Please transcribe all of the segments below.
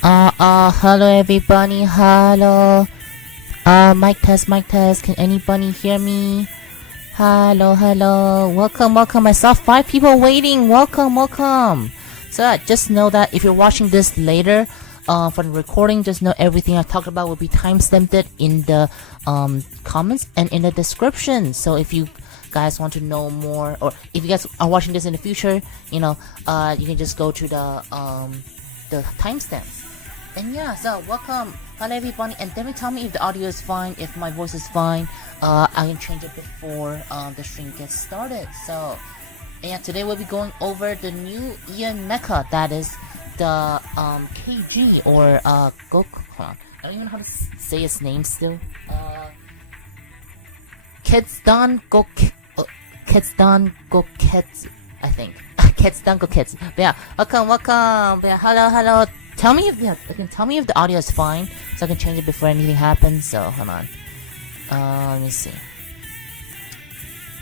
Hello everybody, hello. Mic test, can anybody hear me? Hello. Welcome. I saw 5 people waiting. Welcome. So just know that if you're watching this later, for the recording, just know everything I talked about will be timestamped in the comments and in the description. So if you guys want to know more, or if you guys are watching this in the future, you can just go to the timestamps. And yeah, so welcome, hello everybody, and then tell me if the audio is fine, if my voice is fine. I can change it before the stream gets started. So, and today we'll be going over the new Ian Mecha, that is the KG or Goku. Hold on, I don't even know how to say his name still. Ketsudan Gouketsu, I think. Ketsudan Gouketsu. But yeah, welcome. But yeah, hello. Tell me if the audio is fine, so I can change it before anything happens. So hold on. Let me see.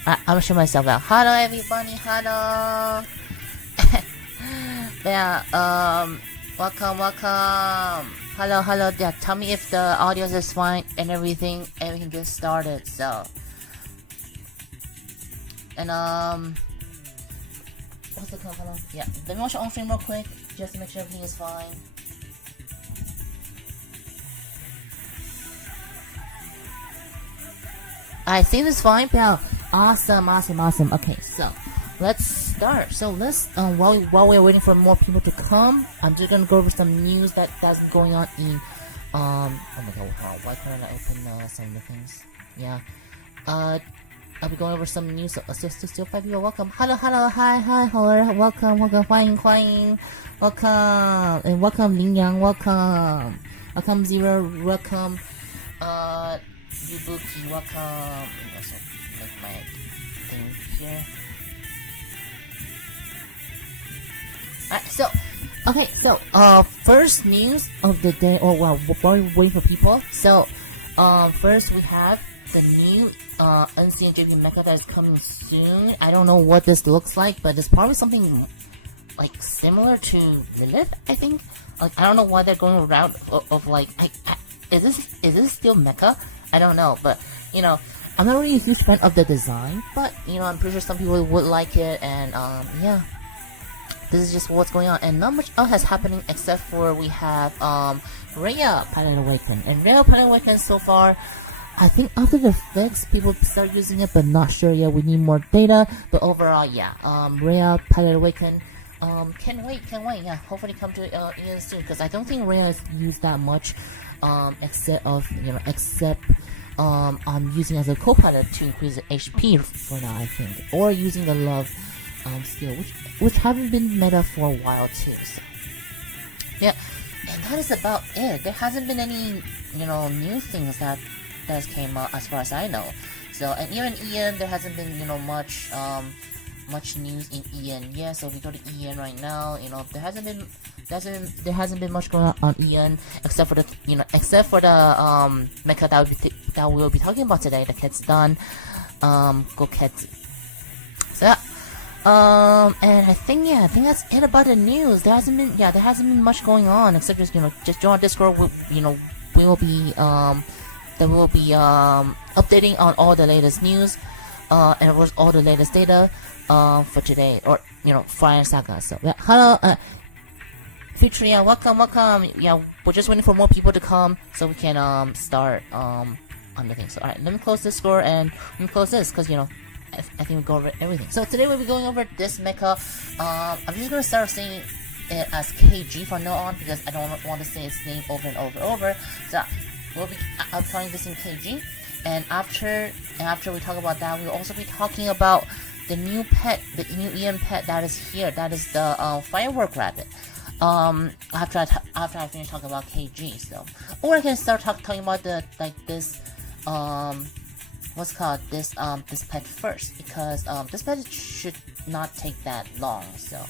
I'm gonna show myself out. Hello everybody. Hello. Yeah. Welcome. Hello. Yeah. Tell me if the audio is fine and everything. And we can get started. So. And what's the code? Yeah. Let me watch it on stream real quick, just to make sure everything is fine. I think it's fine, pal. Awesome. Okay, so let's start. So let's while we're waiting for more people to come, I'm just gonna go over some news that's going on in oh my god, why can't I open some of the things? Yeah. I'll be going over some news. So, still 5 people. Welcome. Hello. Hi. Hello. Welcome. 欢迎. Welcome. And welcome, Lin Yang. Welcome. Welcome, Zero. Welcome. Yubuki. Welcome. Also make my thing here. Alright, so, first news of the day, while we're waiting for people. So, first we have the new NCNJP Mecha that is coming soon. I don't know what this looks like, but it's probably something like similar to Lilith, I think. Like, I don't know why they're going around of like, is this still Mecha? I don't know, but I'm not really a huge fan of the design, but I'm pretty sure some people would like it, and yeah. This is just what's going on, and not much else is happening except for we have Rhea Pilot Awaken, and Rhea Pilot Awaken so far, I think after the fix, people start using it, but not sure yet. We need more data, but overall, yeah. Rhea Pilot Awaken, can wait. Yeah, hopefully come to Ian soon, because I don't think Rhea is used that much, except I'm using as a co-pilot to increase the HP for now, I think, or using the love skill, which haven't been meta for a while too. So yeah, and that is about it. There hasn't been any new things that came out as far as I know. So, and even Ian, there hasn't been much news in Ian. Yeah, so if we go to Ian right now, there hasn't been much going on Ian, except for the mecha that we'll be talking about today, the Ketsudan Gouketsu. So and I think that's it about the news. There hasn't been much going on, except just join Discord. We will be updating on all the latest news, and of course all the latest data for today, or Fire and Saga. So yeah, hello, Feature, yeah, welcome. Yeah, we're just waiting for more people to come so we can start on the thing. So alright, let me close this door and let me close this, because I think we go over everything. So today we'll be going over this mecha. I'm just gonna start saying it as KG from now on, because I don't want to say its name over and over. So we'll be outlining this in KG, and after we talk about that, we'll also be talking about the new pet, the new Ian pet that is here. That is the Firework rabbit. After I finish talking about KG, so, or I can start talking about this what's called this pet first, because this pet should not take that long. So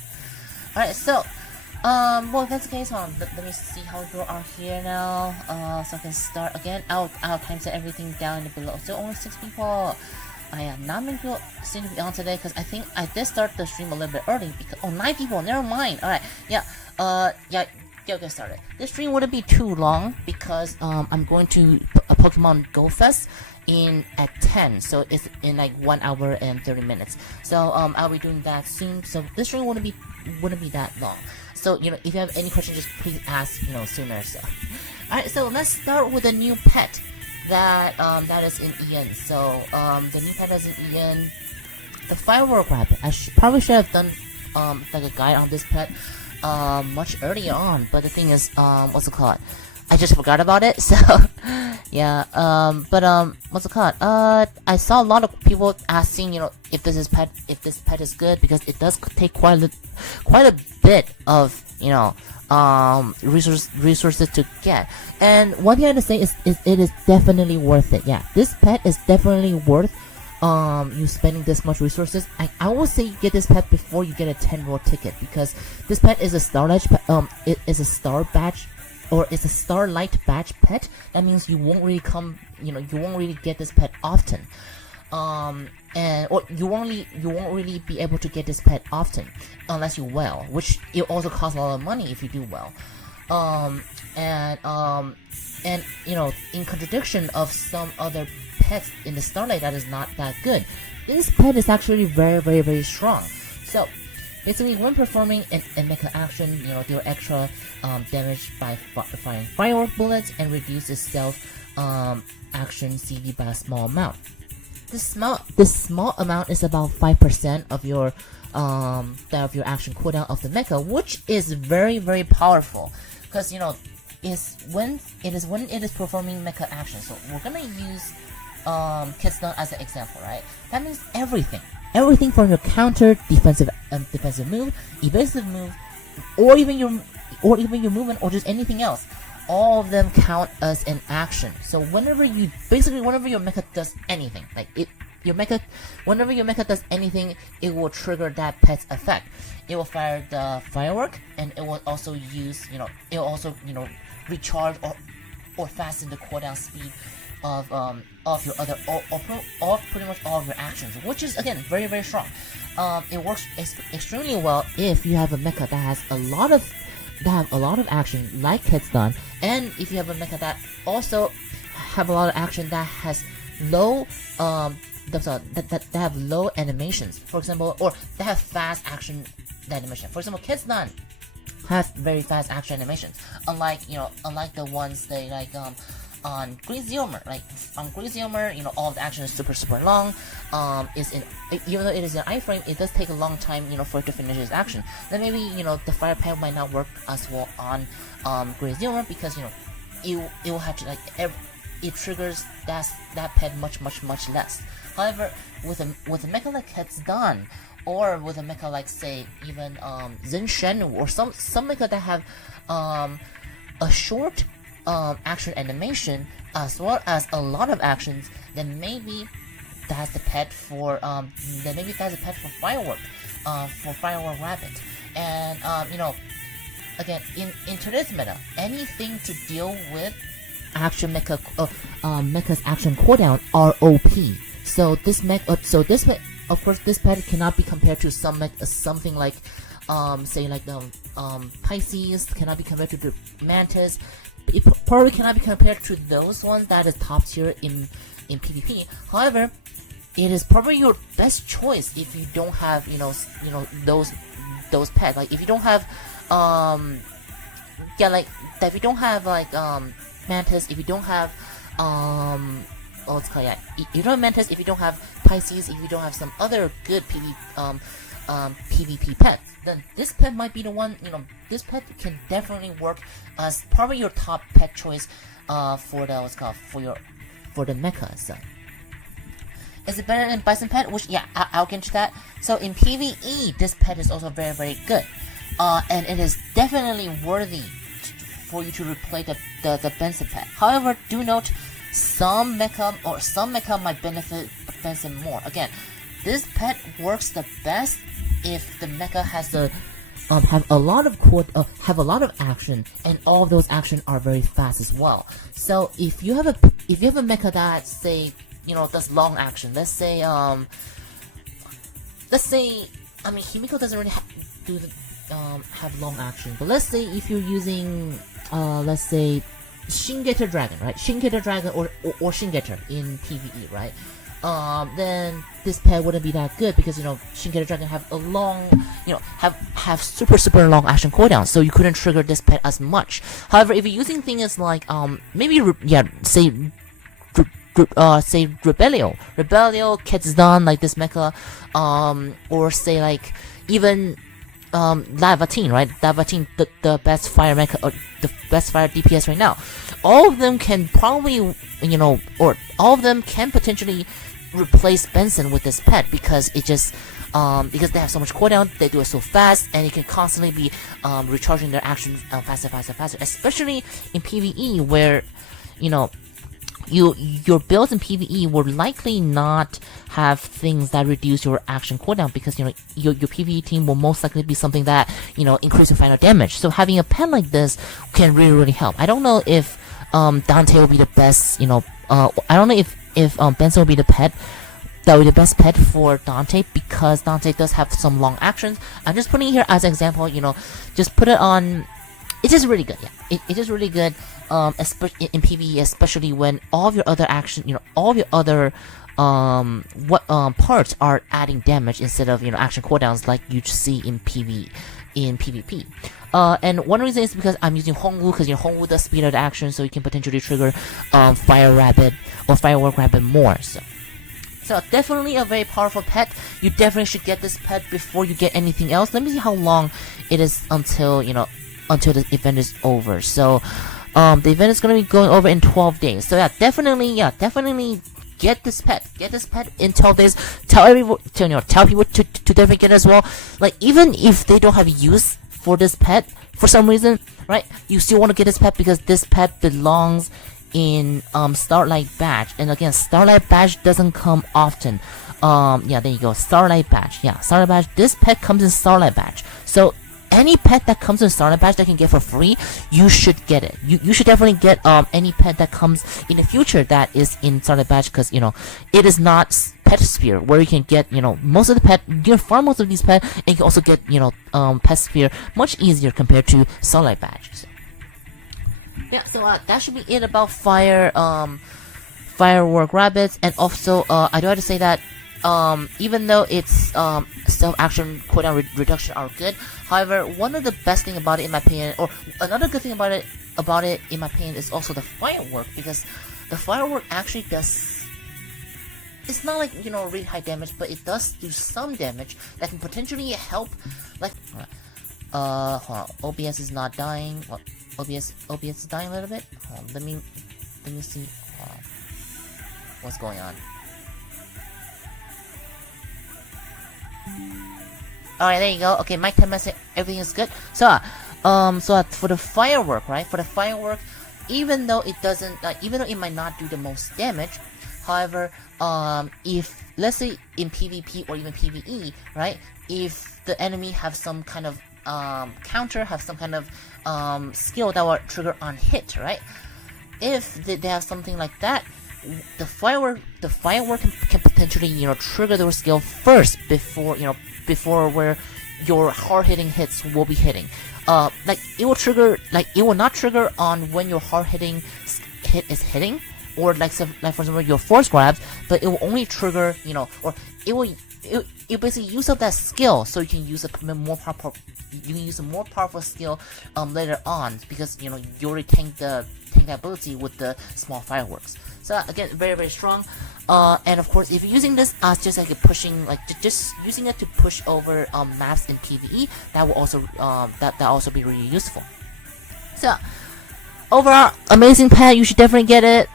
alright, so well, if that's the case, let me see how we go on here now, so I can start again. I'll timeset everything down below. So only 6 people. I am not many people seem to be on today, because I think I did start the stream a little bit early, because 9 people, never mind. Alright, yeah, yeah, get started. This stream wouldn't be too long because I'm going to a Pokemon Go Fest at 10, so it's in like 1 hour and 30 minutes. So I'll be doing that soon. So this stream wouldn't be that long. So if you have any questions, just please ask sooner. So alright, so let's start with a new pet that is in Ian. So the new pet is in Ian, the Firework rabbit. I probably should have done like a guide on this pet much earlier on, but the thing is, what's it called? I just forgot about it. So yeah, but what's it called? I saw a lot of people asking, if this pet is good, because it does take quite a bit of resources to get. And one thing I have to say is it is definitely worth it. Yeah, this pet is definitely worth you spending this much resources. I will say get this pet before you get a 10-roll ticket, because this pet is a Starlight it is a Star Badge, or it's a Starlight Badge pet. That means you won't really you won't really get this pet often. Or you won't really be able to get this pet often unless you well, which it also costs a lot of money if you do well. And in contradiction of some other pets in the Starlight that is not that good, this pet is actually very, very, very strong. So basically, when performing an mecha action, deal extra damage by firing firework bullets and reduce its self action CD by a small amount. This small amount is about 5% of your action cooldown of the mecha, which is very, very powerful, because is when it is performing mecha action. So we're gonna use Ketsudan as an example, right? That means everything from your counter, defensive move, evasive move, or even your movement, or just anything else. All of them count as an action. So whenever your mecha does anything, whenever your mecha does anything, it will trigger that pet's effect. It will fire the firework, and it will also use, it will also, recharge or fasten the cooldown speed of your other, or pretty much all of your actions, which is again very, very strong. It works extremely well if you have a mecha that has a lot of action, like Ketsudan, and if you have a mecha that also have a lot of action that has low that have low animations, for example, or that have fast action animation. For example, Ketsudan has very fast action animations, unlike the ones they like on Green Zilmer. Like on Green Zilmer, all of the action is super long. Even though it is an iframe, it does take a long time, for it to finish its action. Then maybe, the fire pad might not work as well on Green Zilmer, because it will have to it triggers that pad much less. However, with a mecha like Ketsudan, or with a mecha like, say, even Zenshen, or some mecha that have a short action animation as well as a lot of actions, then maybe that's the pet for Firework, for Firework Rabbit. And again, in today's meta, anything to deal with action mecha's action cooldown are OP. So this pet, of course, this pet cannot be compared to something like say like the Pisces, cannot be compared to the Mantis. It probably cannot be compared to those ones that is top tier in PvP. However, it is probably your best choice if you don't have those pets. Like if you don't have if you don't have Mantis, if you don't have if you don't have Mantis, if you don't have Pisces, if you don't have some other good PvP pet, then this pet might be the one. This pet can definitely work as probably your top pet choice for the mecha. So is it better than Bison pet? Which I'll get into that. So in PvE, this pet is also very, very good, and it is definitely worthy for you to replay the Benson pet. However, do note some mecha might benefit Benson more. Again, this pet works the best if the mecha has have a lot of action, and all of those action are very fast as well. So if you have a mecha that, say, does long action, let's say Himiko doesn't really do have long action. But let's say if you're using let's say Shingeter Dragon, right? Shingeter Dragon or Shingeter in PvE, right? Then this pet wouldn't be that good because Shingeter Dragon have a long, have super long action cooldown, so you couldn't trigger this pet as much. However, if you're using things like maybe say Rebellion, Ketsudan, like this Mecha, or say like even Lavatine, right? Lavatine, the best fire mecha or the best fire DPS right now. All of them can probably, or all of them can potentially replace Benson with this pet because it just because they have so much cooldown, they do it so fast, and it can constantly be recharging their actions faster. Especially in PvE where your builds in PvE will likely not have things that reduce your action cooldown because your PvE team will most likely be something that increase your final damage. So having a pet like this can really help. I don't know if Dante will be the best. I don't know if Benson will be the pet that would be the best pet for Dante because Dante does have some long actions. I'm just putting it here as an example. Just put it on. It's just really good. Yeah, it's just really good. Especially in PvE, especially when all of your other action, all of your other parts are adding damage instead of action cooldowns like you see in PvP. And one reason is because I'm using Hongwu because Hongwu does speed up the action, so you can potentially trigger Fire Rabbit or Firework Rabbit more. So definitely a very powerful pet. You definitely should get this pet before you get anything else. Let me see how long it is until the event is over. So the event is gonna be going over in 12 days. So definitely get this pet. Get this pet in 12 days. Tell people to definitely get it as well. Like even if they don't have use for this pet for some reason, right? You still want to get this pet because this pet belongs in Starlight Badge. And again, Starlight Badge doesn't come often. There you go. Starlight Badge. Yeah, Starlight Badge. This pet comes in Starlight Badge. So any pet that comes in Starlight Badge that can get for free, you should get it. You should definitely get any pet that comes in the future that is in Starlight Badge because it is not Pet Sphere where you can get most of the pet. You can farm most of these pets, and you can also get Pet Sphere much easier compared to Starlight Badge. So that should be it about Firework Rabbits. And also I do have to say that even though its self-action cooldown reduction are good, however, one of the best thing about it in my opinion, or another good thing about it in my opinion, is also the Firework, because the Firework actually does, it's not like really high damage, but it does do some damage that can potentially help. Like hold on, OBS is not dying. Well, OBS is dying a little bit. Hold on, let me see what's going on. Alright, there you go. Okay, mic 10 minutes, everything is good. So for the Firework, right? For the Firework, even though it doesn't, even though it might not do the most damage, however, if let's say in PvP or even PvE, right? If the enemy have some kind of counter, have some kind of skill that will trigger on hit, right? If they have something like that, the firework can potentially trigger their skill first before where your hard hitting hits will be hitting. Like it will not trigger on when your hard hitting hit is hitting, or like for example your force grabs, but it will only trigger or it basically use up that skill, so you can use a more powerful. You can use a more powerful skill later on because you already tank the ability with the small fireworks. So again, very strong. And of course, if you're using this as just like just using it to push over maps in PvE, that will also that also be really useful. So overall, amazing pet. You should definitely get it.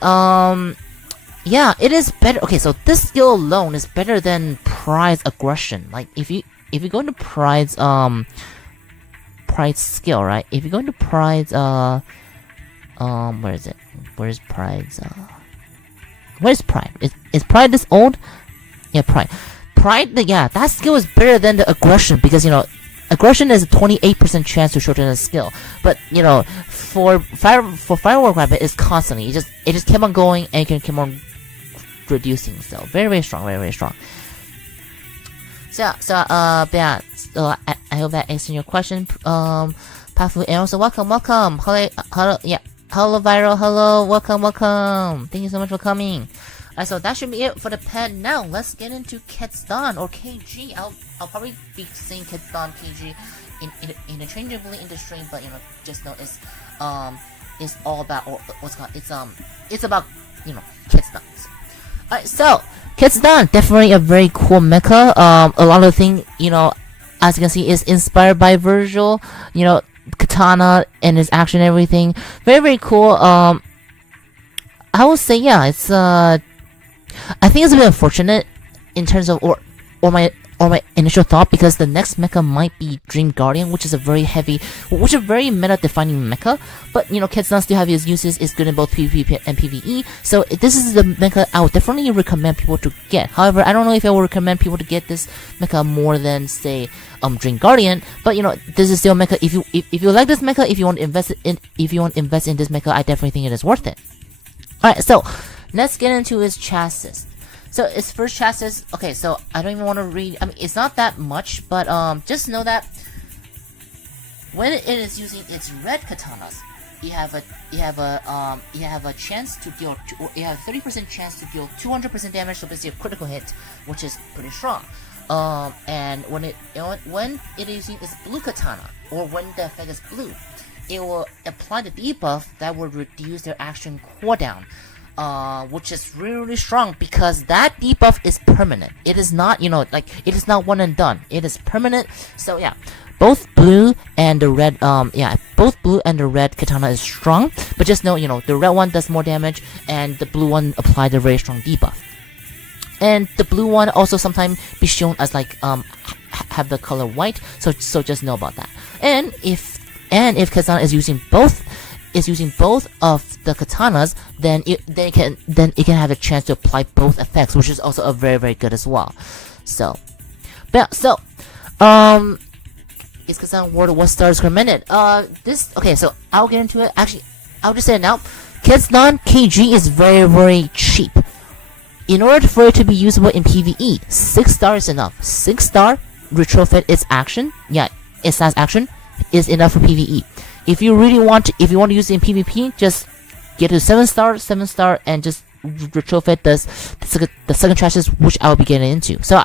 Yeah, it is better. Okay, so this skill alone is better than Pride's aggression. Like if you go into Pride's skill, right? If you go into Pride's where is it? Where's Pride's where's Pride? Is Pride this old? Yeah, Pride, yeah, that skill is better than the aggression because aggression is a 28% chance to shorten a skill, but for Firework Rabbit it's constantly, it just kept on going and can keep on reducing. So very strong. But yeah, so I hope that answered your question, Pafu, and also welcome. Hello, yeah, hello, Viral, hello, welcome. Thank you so much for coming. So that should be it for the pet. Now let's get into Ketsudan or KG. I'll probably be saying Ketsudan KG interchangeably in the stream, but just know it's all about, or what's called, it's about Ketsudan. Alright, so Ketsudan, definitely a very cool mecha. A lot of things, as you can see, is inspired by Virgil, katana and his action and everything. Very cool. I would say, yeah, it's I think it's a bit unfortunate in terms of or my initial thought, because the next mecha might be Dream Guardian, which is a very meta defining mecha. But Ketsudan still have his uses, is good in both PvP and PvE. So this is the mecha I would definitely recommend people to get. However, I don't know if I would recommend people to get this mecha more than, say, Dream Guardian. But this is still mecha. If you like this mecha, if you want to invest in this mecha, I definitely think it is worth it. Alright, so let's get into its chassis. So its first chassis, okay, so I don't even want to read, I mean, it's not that much, but just know that when it is using its red katanas, you have a chance to deal, you have a 30% chance to deal 200% damage, so basically a critical hit, which is pretty strong. And when it is using its blue katana, or when the effect is blue, it will apply the debuff that will reduce their action cooldown. Which is really strong, because that debuff is permanent. It is not, it is not one and done. It is permanent. So yeah, both blue and the red, both blue and the red katana is strong. But just know, the red one does more damage, and the blue one applies a very strong debuff. And the blue one also sometimes be shown as have the color white. So just know about that. And if Ketsudan is using both of the katanas, then it can have a chance to apply both effects, which is also a very good as well. So, but so is Ketsudan worth what stars per minute? Okay, so I'll get into it. Actually, I'll just say it now. Ketsudan KG is very cheap. In order for it to be usable in PvE, 6 stars is enough. 6 star retrofit its action. Yeah, its last action is enough for PvE. If you want to use it in PvP, just get to 7 star, and just retrofit the second chassis, which I will be getting into. So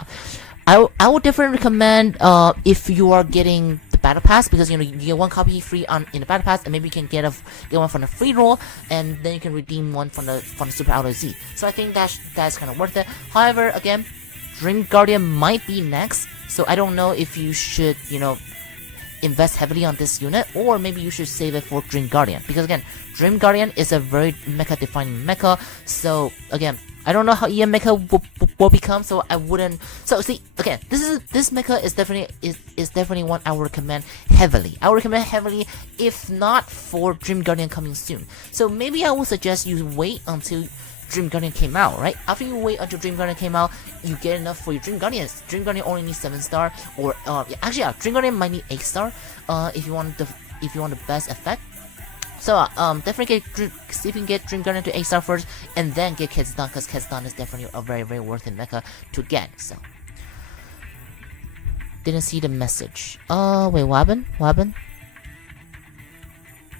I would definitely recommend if you are getting the battle pass, because you get 1 copy free in the battle pass, and maybe you can get one from the free roll, and then you can redeem one from the Super Auto Z. So I think that's kind of worth it. However, again, Dream Guardian might be next, so I don't know if you should invest heavily on this unit, or maybe you should save it for Dream Guardian, because again, Dream Guardian is a very mecha defining mecha. So again, I don't know how EM mecha will become, so I wouldn't. So see, again, this mecha is definitely one I would recommend heavily. If not for Dream Guardian coming soon. So maybe I would suggest you wait until Dream Guardian came out, right? After you wait until Dream Guardian came out, you get enough for your Dream Guardians. Dream Guardian only needs 7 star, or Dream Guardian might need 8 star, if you want the best effect. So definitely see if you can get Dream Guardian to 8 star first, and then get Ketsudan, because Ketsudan is definitely a very worth it mecha to get. So didn't see the message. Wait, what happened?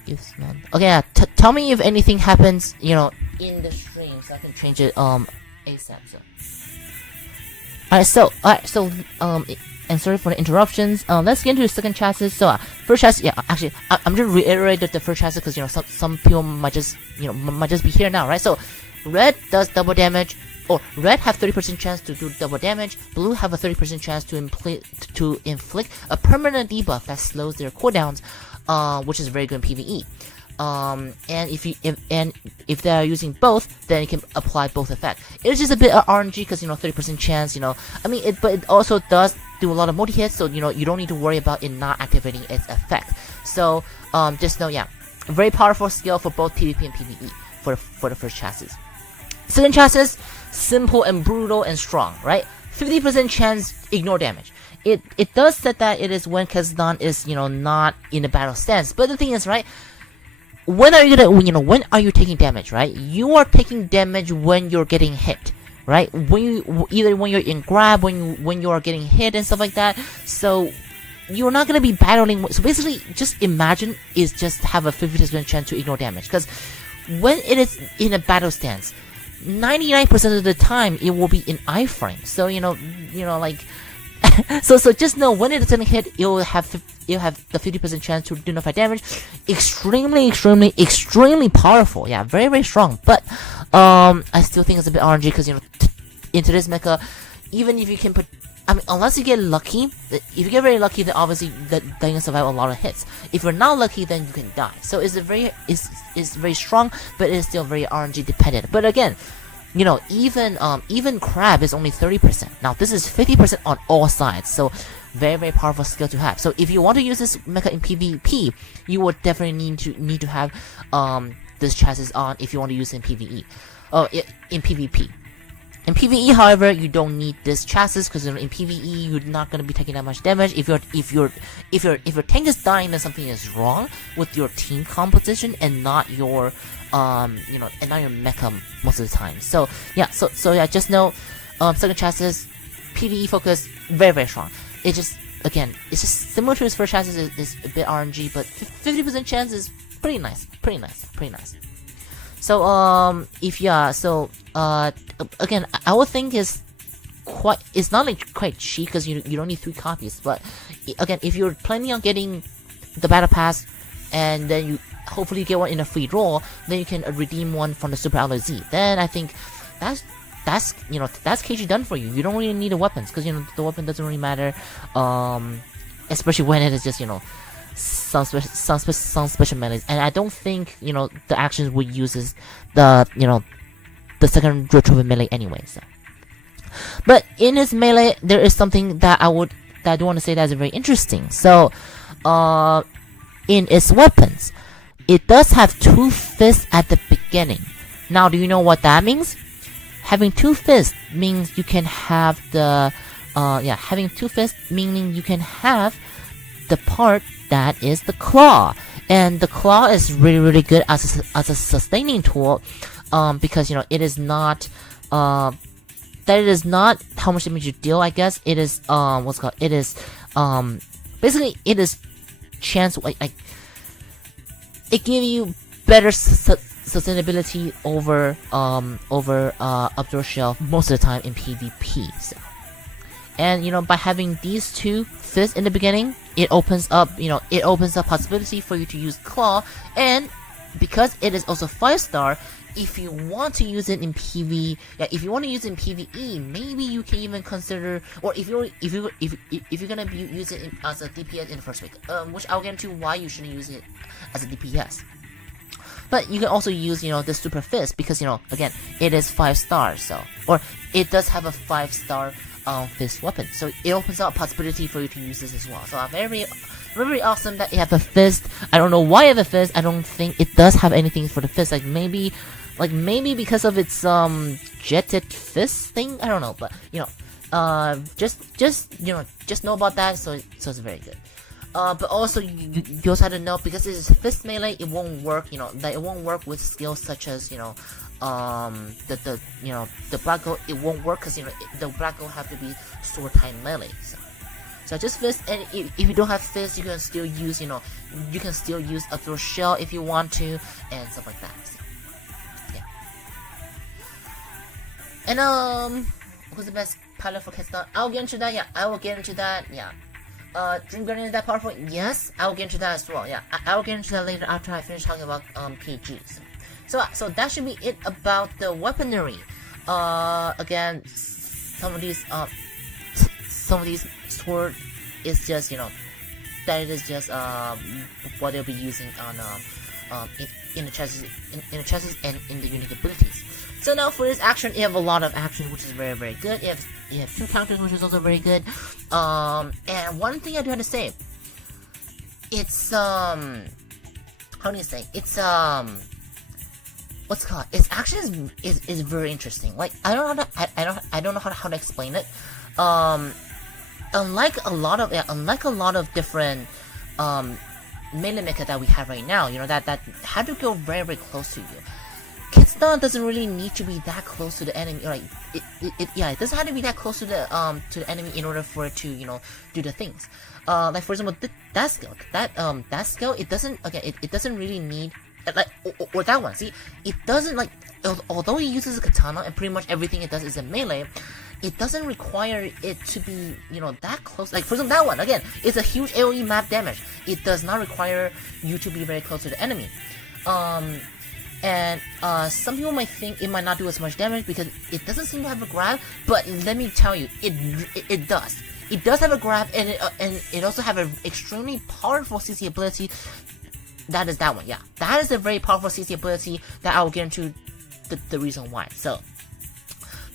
If not, okay, yeah, tell me if anything happens, in the stream, so I can change it ASAP. So and sorry for the interruptions. Let's get into the second chassis. So first chassis, yeah, actually I'm just reiterating the first chassis, because some people might just be here now, right? So red does double damage, or red have 30% chance to do double damage. Blue have a 30% chance to inflict a permanent debuff that slows their cooldowns, which is very good in PvE. And if they are using both, then you can apply both effects. It's just a bit of RNG, because 30% chance. But it also does do a lot of multi hits, so you don't need to worry about it not activating its effect. So just know, yeah, very powerful skill for both PvP and PvE for the first chassis. Second chassis, simple and brutal and strong, right? 50% chance ignore damage. It does set that it is when Ketsudan is not in a battle stance, but the thing is, right, when are you taking damage, right? You are taking damage when you're getting hit. right? Either when you're in grab, when you are getting hit and stuff like that. So you're not gonna be battling. So basically, just imagine is just have a 50% chance to ignore damage, because when it is in a battle stance, 99% of the time it will be in iframe. So like so just know when it doesn't hit, you'll have the 50% chance to do notify damage. Extremely powerful. Yeah, very strong. But I still think it's a bit RNG, because into this mecha, even if you can put, I mean, unless you get lucky, if you get very lucky, then obviously then you can survive a lot of hits. If you're not lucky, then you can die. So it's very strong, but it's still very RNG dependent. But again, even crab is only 30%. Now this is 50% on all sides, so very powerful skill to have. So if you want to use this mecha in PvP, you would definitely need to have this chassis on if you want to use it in PvE. In PvP. In PvE, however, you don't need this chassis, because in PvE you're not gonna be taking that much damage. If your tank is dying, then something is wrong with your team composition and not your and not your mecha most of the time. So yeah, just know second chassis, PvE focus, very strong. It's just similar to his first chassis, is a bit RNG, but 50% chance is pretty nice. So again, I would think it's not like quite cheap, because you don't need 3 copies. But again, if you're planning on getting the battle pass, and then you hopefully get one in a free roll, then you can redeem one from the Super Outlaw Z. Then I think that's KG done for you. You don't really need the weapons, because the weapon doesn't really matter, especially when it is just some special melees. And I don't think the actions would use the second retrieval melee anyway. So, but in his melee, there is something that I do want to say that is very interesting. So, in its weapons, it does have 2 fists at the beginning. Now, do you know what that means? Having 2 fists means you can have having 2 fists meaning you can have the part that is the claw, and the claw is really good as a sustaining tool, because it is not that it is not how much damage you deal. I guess it is it is basically it is chance, like it gives you better sustainability over Absorb Shell most of the time in PvP. So. And by having these 2 fists in the beginning, it opens up possibility for you to use claw. And because it is also 5-star, if you want to use it in PvE, if you want to use it in PvE, maybe you can even consider, or if you're gonna use it as a DPS in the first week, which I'll get into why you shouldn't use it as a DPS. But you can also use the Super Fist, because again, it is 5-star, so, or it does have a 5-star fist weapon, so it opens up possibility for you to use this as well. So very awesome that you have a fist. I don't know why you have a fist. I don't think it does have anything for the fist. Maybe because of its jetted fist thing. I don't know, but just know about that. So it's very good. But also you also have to know, because it is fist melee, it won't work. That it won't work with skills such as the black gold. It won't work, because the black gold have to be sword type melee. So just fist, and if you don't have fist, you can still use Absorb Shell if you want to, and stuff like that. So, yeah. And who's the best pilot for Ketsudan? I'll get into that. Yeah, I will get into that. Yeah. Dream Guardian is that powerful? Yes, I will get into that as well. Yeah, I will get into that later after I finish talking about PGs. So that should be it about the weaponry. Again, some of these sword is just that it is just what they'll be using on in the chassis and in the unique abilities. So now for this action, you have a lot of action, which is very good. You have 2 counters, which is also very good. And one thing I do have to say, it's how do you say? It's what's it called? Its action is very interesting. Like I don't know how to explain it. Unlike a lot of different melee mecha that we have right now, that have to go very close to you. stun doesn't really need to be that close to the enemy. Like it doesn't have to be that close to the enemy in order for it to do the things. Like for example, that skill, it doesn't it doesn't really need like or that one. See, it doesn't like although it uses a katana and pretty much everything it does is a melee. It doesn't require it to be, that close. Like, for example, that one, again, it's a huge AoE map damage. It does not require you to be very close to the enemy. And some people might think it might not do as much damage because it doesn't seem to have a grab, but let me tell you, it does. It does have a grab, and it also have an extremely powerful CC ability. That is that one, yeah. That is a very powerful CC ability that I will get into the reason why. So,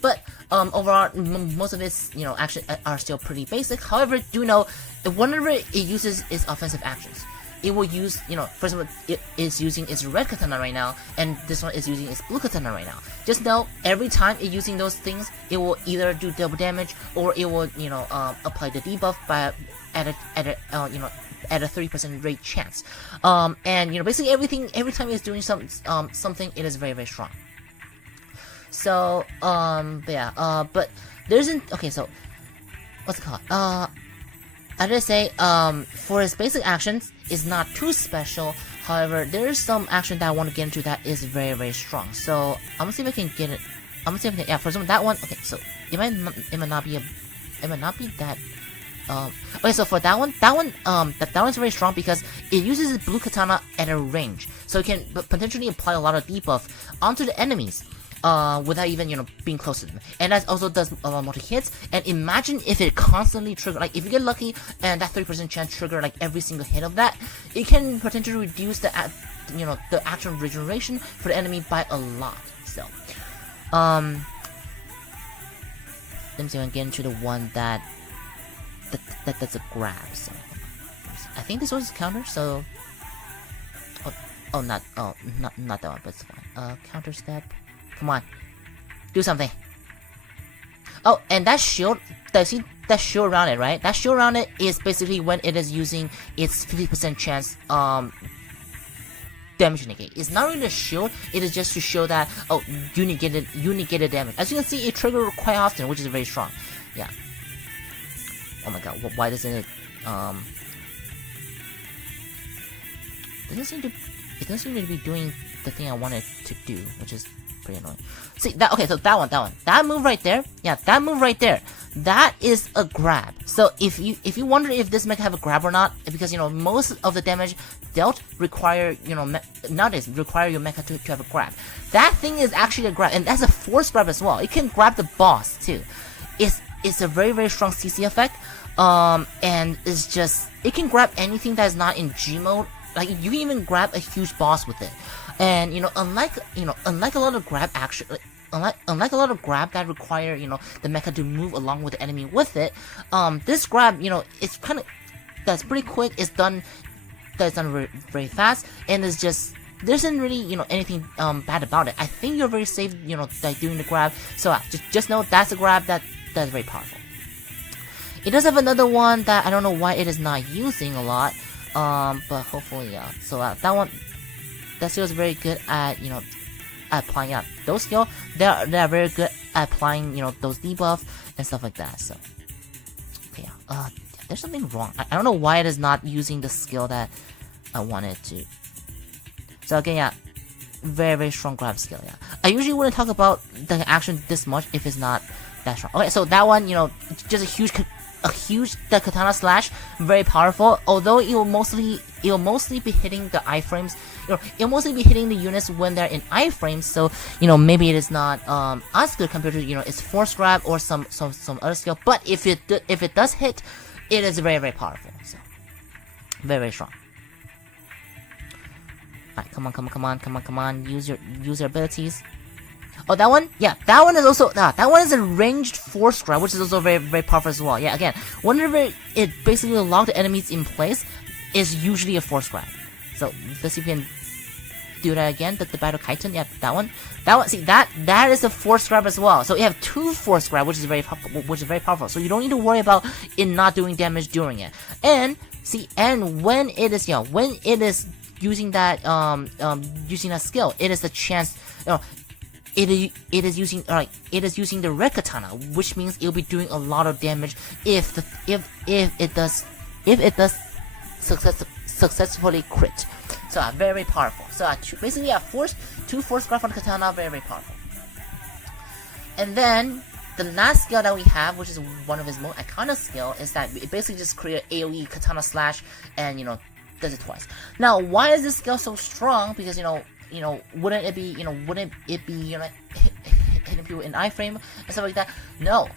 but overall, most of its actions are still pretty basic. However, do know whenever it uses its offensive actions, it will use for example, it is using its red katana right now, and this one is using its blue katana right now. Just know every time it using those things, it will either do double damage or it will apply the debuff by at a 30% rate chance. And basically every time it's doing something, it is very, very strong. So, but yeah, but there isn't, okay, so, what's it called? I did say, for its basic actions, it's not too special. However, there is some action that I want to get into that is very, very strong. So, I'm gonna see if I can get it. I'm gonna see if I can, yeah, for example, that one, okay, so, it might not be that, okay, so for that one is very strong because it uses its blue katana at a range. So it can potentially apply a lot of debuff onto the enemies. Without even, being close to them. And that also does a lot more hits. And imagine if it constantly trigger, like, if you get lucky and that 30% chance trigger, like, every single hit of that, it can potentially reduce the action regeneration for the enemy by a lot. So, let me see if I can get into the one that's a grab. So, I think this one's a counter, so, not that one, but it's fine. Counter step. Come on, do something. Oh, and that shield, see that shield around it, right? That shield around it is basically when it is using its 50% chance damage negate. It's not really a shield, it is just to show that you negated damage. As you can see, it triggers quite often, which is very strong. Yeah. Oh my god, why doesn't it it doesn't seem to be doing the thing I wanted to do, which is pretty annoying. See that? Okay, so that move right there, yeah, that move right there, that is a grab. So if you wonder if this mecha have a grab or not, because most of the damage dealt require nowadays require your mecha to have a grab. That thing is actually a grab, and that's a force grab as well. It can grab the boss too. It's a very, very strong CC effect, and it's just it can grab anything that is not in G mode. Like you can even grab a huge boss with it. And unlike a lot of grab action, unlike a lot of grab that require the mecha to move along with the enemy with it, this grab it's kind of that's pretty quick. It's done very, very fast, and it's just there isn't really anything bad about it. I think you're very safe like doing the grab. So just know that's a grab that's very powerful. It does have another one that I don't know why it is not using a lot, but hopefully yeah. So that one. That skill is very good at applying those skills. They're very good at applying those debuff and stuff like that. So okay, yeah, there's something wrong. I don't know why it is not using the skill that I wanted to. So again, yeah, very, very strong grab skill. Yeah, I usually wouldn't talk about the action this much if it's not that strong. Okay, so that one, just a huge the katana slash, very powerful. Although it will mostly be hitting the iframes. It'll mostly be hitting the units when they're in iframes. So maybe it is not as good compared to its force grab or some other skill. But if it does hit, it is very, very powerful. So very, very strong. Alright, come on. Use your abilities. Oh, that one? Yeah, that one is also that one is a ranged force grab, which is also very, very powerful as well. Yeah, again, whenever it basically locks the enemies in place, is usually a force grab. So let's see if we can do that again. The battle chitin, yeah, that one. See that is a force grab as well. So you have two force grab, which is very powerful. So you don't need to worry about it not doing damage during it. And see, and when it is using that skill, it is a chance. it is using the red katana, which means it'll be doing a lot of damage if it does successfully crit. So very powerful. So basically, two force graph on the katana, very powerful. And then the last skill that we have, which is one of his most iconic skill, is that it basically just creates AOE katana slash and does it twice. Now, why is this skill so strong? Because wouldn't it be hitting people in iframe and stuff like that? No,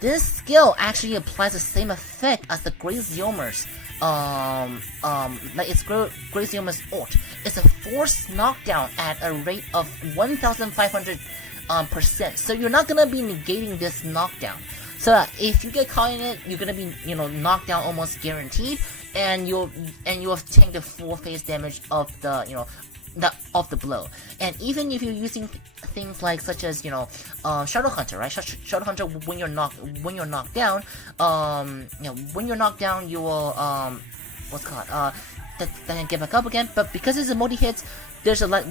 this skill actually applies the same effect as the Grace Yomer's like it's Grace Yomer's ult. It's a force knockdown at a rate of 1,500%. So you're not gonna be negating this knockdown. So if you get caught in it, you're gonna be knocked down almost guaranteed, and you'll take the full face damage of the of the blow. And even if you're using things like such as Shadow Hunter, right? Shadow Hunter, when you're knocked down, when you're knocked down, you will what's called then get back up again. But because it's a multi hits, there's the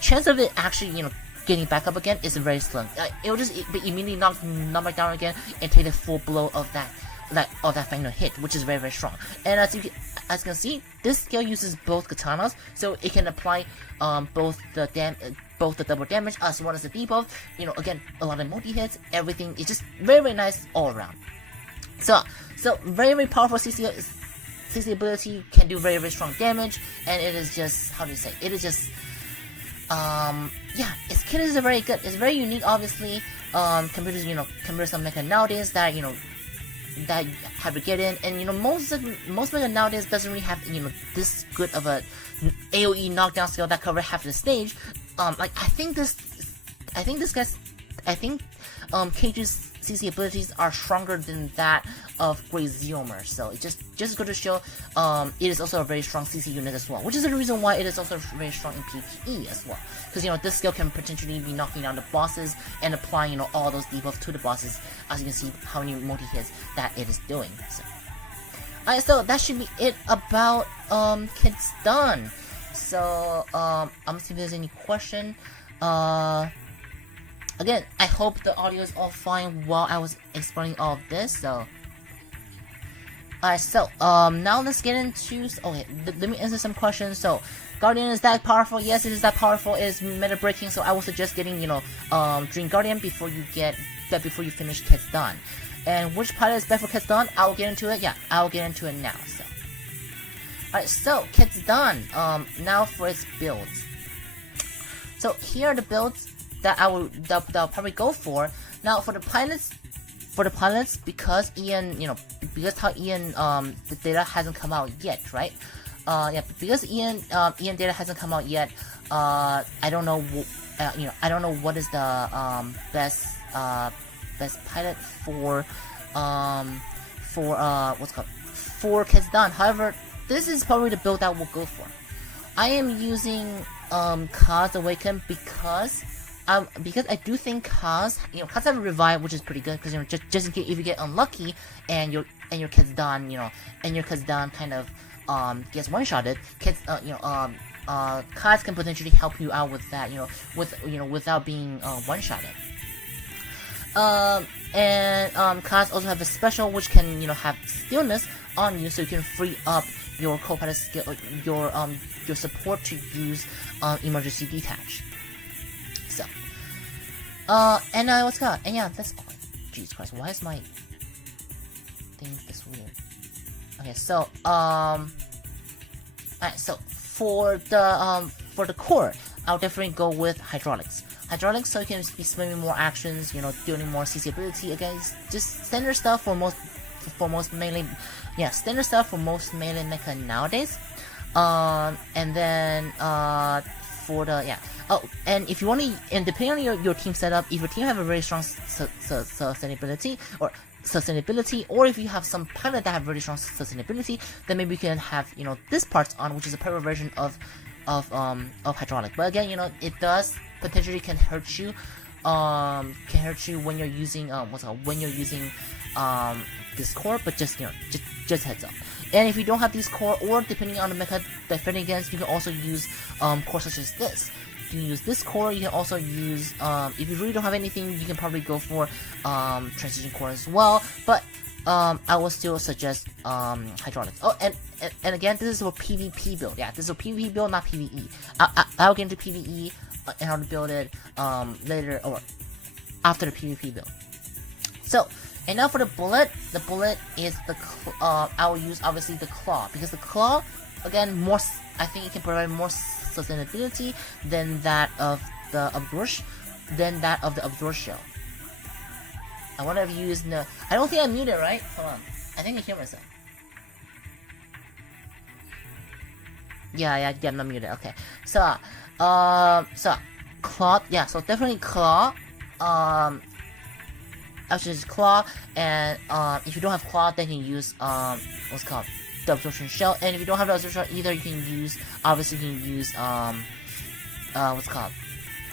chance of it actually getting back up again is very slim. It'll just be immediately knock back down again and take the full blow of that final hit, which is very, very strong. And as you can see, this skill uses both katanas, so it can apply both the double damage as well as the debuff. Again, a lot of multi hits, everything is just very, very nice all around. So very, very powerful CC ability, can do very, very strong damage, and it is just, how do you say, it is just its kit is very good. It's very unique, obviously, compared to some mecha nowadays that that have to get in, and most mecha nowadays doesn't really have this good of a AOE knockdown skill that cover half the stage. I think Cage's CC abilities are stronger than that of Grace Yomer, so it just go to show it is also a very strong CC unit as well, which is the reason why it is also very strong in PvE as well, because this skill can potentially be knocking down the bosses and applying all those debuffs to the bosses, as you can see how many multi hits that it is doing. So alright, so that should be it about Ketsudan. So I'm gonna see if there's any question. Again, I hope the audio is all fine while I was explaining all of this. So, alright, so now let's get into. Okay, let me answer some questions. So, Guardian is that powerful? Yes, it is that powerful. It is meta breaking. So I would suggest getting Dream Guardian before you finish Ketsudan. And which pilot is best for Ketsudan? I will get into it. Yeah, I will get into it now. So, alright, so Ketsudan. Now for its builds. So here are the builds that I'll probably go for. Now for the pilots, because because how Ian the data hasn't come out yet, right? Because Ian data hasn't come out yet. I don't know I don't know what is the best pilot for what's called for Ketsudan. However, this is probably the build that we'll go for. I am using Kaz Awaken because I do think Kaz have a revive, which is pretty good, because just in case if you get unlucky and your Ketsudan kind of gets one-shotted, Kaz can potentially help you out with that, without being one-shotted. And Kaz also have a special which can have stillness on you, so you can free up your co-pilot skill, your support to use emergency detach. So, and what's called? And yeah, that's. Oh, Jesus Christ, why is my thing this weird? Okay, so alright, so for the core, I'll definitely go with hydraulics. Hydraulics, so you can be swimming more actions, doing more CC ability against just standard stuff for most melee. Yeah, standard stuff for most melee mecha nowadays. And then for the and if you want to, and depending on your team setup, if your team have a very strong sustainability, or if you have some pilot that have very strong sustainability, then maybe you can have this part on, which is a purple version of hydraulic. But again, it does potentially can hurt you when you're using this core, but just heads up. And if you don't have these core, or depending on the mecha defending against, you can also use core such as this. can use this core. You can also use if you really don't have anything, you can probably go for transition core as well. But I will still suggest hydraulics. Oh, and again, this is for PvP build. Yeah, this is a PvP build, not PvE. I'll get into PvE and how to build it later or after the PvP build. So, and now for the bullet. The bullet is the I will use obviously the claw, because the claw, again, more, I think it can provide more sustainability than that of the absorb shell. I wonder if you use no. I don't think I muted, right? Hold on. I think I hear myself. Yeah, I'm not muted. Okay. So claw. Yeah, so definitely claw. Actually, it's claw, and if you don't have claw, then you can use what's it called, the absorption shell. And if you don't have the absorption shell either, you can use, obviously you can use what's it called,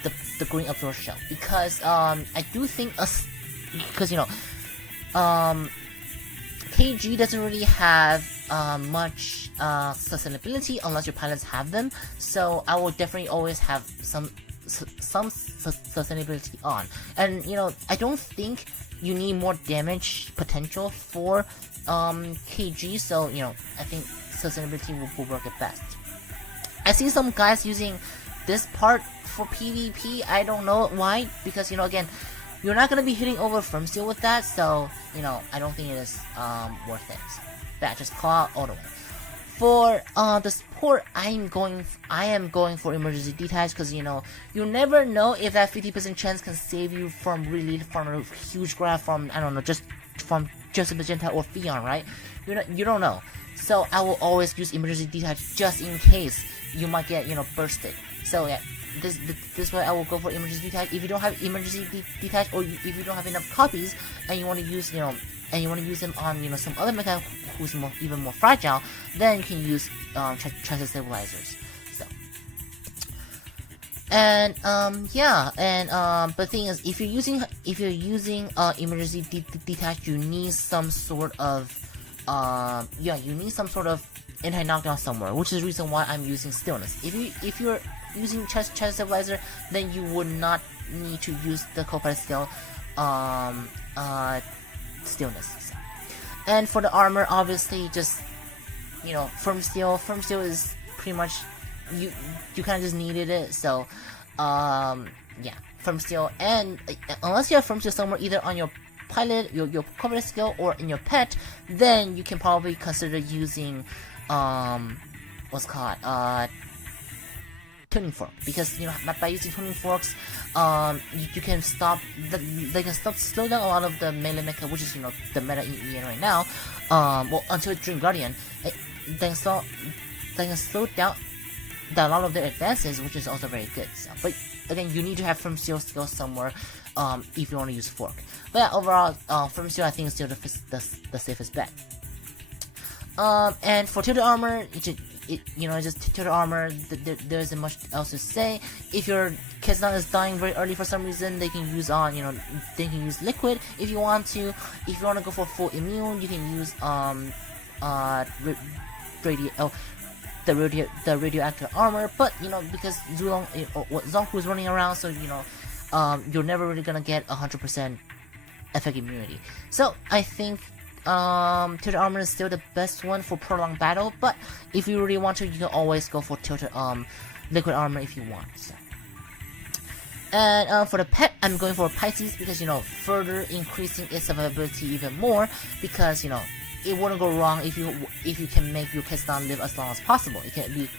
the green absorption shell, because I do think because KG doesn't really have much sustainability unless your pilots have them. So I will definitely always have some sustainability on. And I don't think you need more damage potential for KG. So I think sustainability will work at best. I see some guys using this part for PvP. I don't know why, because again, you're not gonna be hitting over firm steel with that, so I don't think it is worth it. That just claw all the way. For the support, I am going for emergency detach, because you never know if that 50% chance can save you from a huge grab from, I don't know, just from Joseph Magenta or Theon, right? You don't know. So I will always use emergency detach just in case you might get bursted. So yeah, this way I will go for emergency detach. If you don't have emergency detach, or if you don't have enough copies and you want to use them on some other mecha who's even more fragile, then you can use transit stabilizers. So, and but the thing is, if you're using emergency detach, you need some sort of anti-knockdown somewhere, which is the reason why I'm using stillness. If you're using transit stabilizer, then you would not need to use the co-pilot skill stillness. And for the armor, obviously, just firm steel is pretty much you kind of just needed it. So firm steel, and unless you have firm steel somewhere, either on your pilot, your co-pilot skill, or in your pet, then you can probably consider using what's called tuning fork, because by using tuning forks, you can slow down a lot of the melee mecha, which is the meta in EN right now. Until Dream Guardian, they can slow down a lot of their advances, which is also very good. So, but again, you need to have firm steel skills somewhere if you want to use fork. But yeah, overall, firm steel I think is still the safest bet. And for tilted armor, just tilted armor, there isn't much else to say. If your Ketsudan is dying very early for some reason, they can use they can use liquid if you want to. If you want to go for full immune, you can use the radioactive armor. But because Zonku is running around, so you're never really gonna get 100% effect immunity. So I think tilted armor is still the best one for prolonged battle, but if you really want to, you can always go for tilted liquid armor if you want. So. And for the pet, I'm going for Pisces, because further increasing its survivability even more, because it wouldn't go wrong if you can make your Ketsudan live as long as possible. It can be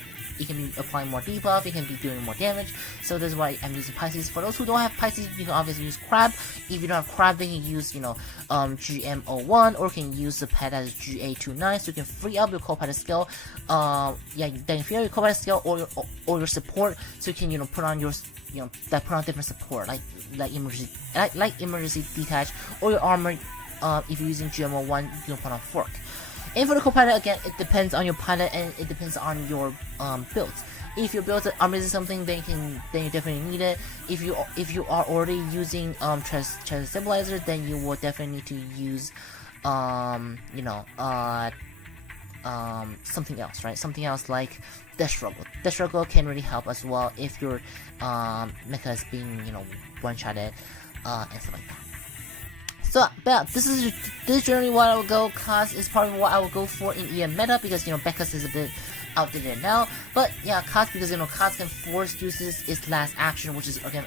applying more debuff, it can be doing more damage. So that's why I'm using Pisces. For those who don't have Pisces, you can obviously use Crab. If you don't have Crab, then you can use GM01, or you can use the pet as GA29, so you can free up your co-pilot skill. Then free up your co-pilot skill or your support, so you can put on your put on different support like emergency detach, or your armor. If you're using GM01, you can put on fork. And for the co-pilot, again, it depends on your pilot and it depends on your builds. If your build are missing something, then you definitely need it. If you are already using transit stabilizer, then you will definitely need to use something else, right? Something else like Death Struggle. Death Struggle can really help as well if your mecha is being, one-shotted and stuff like that. So, but this is generally what I would go, cause it's probably what I would go for in EM meta, because Becca's is a bit outdated now. But yeah, cause because cause can force uses its last action, which is again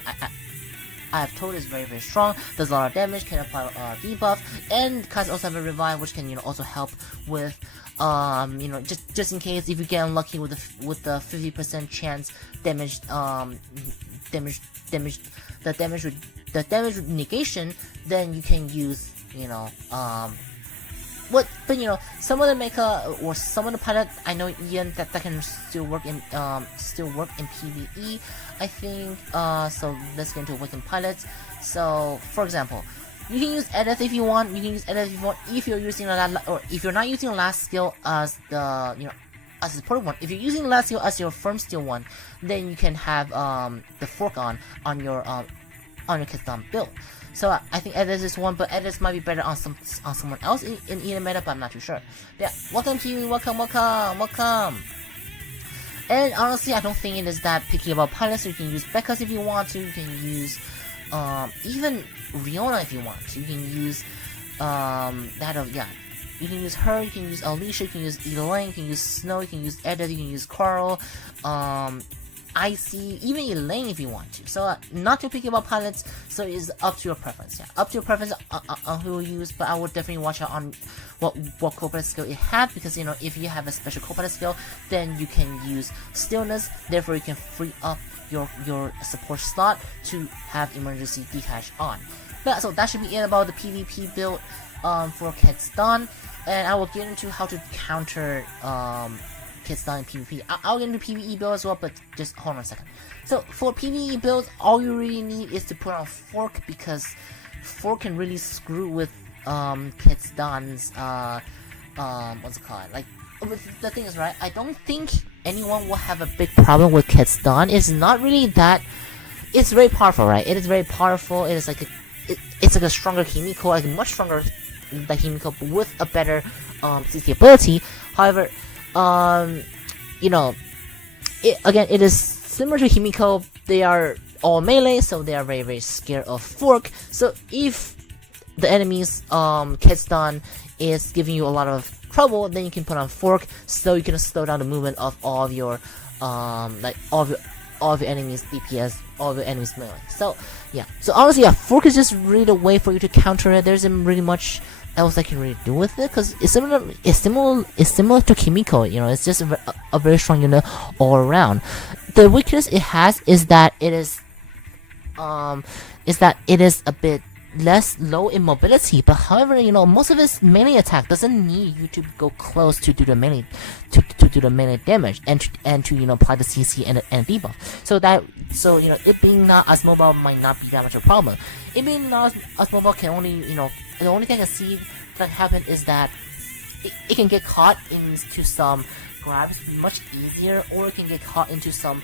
I have told is very strong, does a lot of damage, can apply debuff, and cause also have a revive, which can also help with just in case if you get unlucky with the 50% chance damage the damage negation, then you can use some of the mecha or some of the pilot I know Ian that can still work in PvE, I think. So let's get into weapon pilots. So for example, you can use Edith if you want. If you're using or if you're not using the last skill as the as the support one. If you're using the last skill as your firm skill one, then you can have the fork on your Ketsudan build. So I think Edith is one, but Edith might be better on someone else in either meta, but I'm not too sure. But yeah, welcome to you, welcome. And honestly, I don't think it is that picky about pilots. So you can use Becca's if you want to. You can use even Riona if you want to. You can use you can use her. You can use Alicia. You can use Elaine. You can use Snow. You can use Edith. You can use Carl. Icy, even Elaine if you want to. So not too picky about pilots, so it's up to your preference. Yeah, up to your preference on who you use, but I would definitely watch out on what co-pilot skill it has, because if you have a special co-pilot skill, then you can use stillness, therefore you can free up your support slot to have emergency detach on. But so that should be it about the PvP build for Ketsudan, and I will get into how to counter Ketsudan in PvP. I'll get into PvE build as well, but just hold on a second. So for PvE builds, all you really need is to put on fork, because fork can really screw with Ketsudan's what's it called? Like, the thing is, right, I don't think anyone will have a big problem with Ketsudan. It's not really that. It's very powerful, right? It is very powerful. It is like it's like a stronger Himiko, like much stronger than Himiko, but with a better CC ability. However, it is similar to Himiko. They are all melee, so they are very scared of fork. So if the enemy's Ketsudan is giving you a lot of trouble, then you can put on fork, so you can slow down the movement of all of your all of your enemies DPS, all of your enemies melee. So yeah, so honestly, yeah, fork is just really the way for you to counter it. There isn't really much else I can really do with it, because it's similar to Kimiko. It's just a very strong unit all around. The weakness it has is that it is a bit less low in mobility, but however, most of its melee attack doesn't need you to go close to do the melee do the melee damage and to apply the CC and debuff. So it being not as mobile might not be that much of a problem. It being not as mobile can only the only thing I see that happen is that it can get caught into some grabs much easier, or it can get caught into some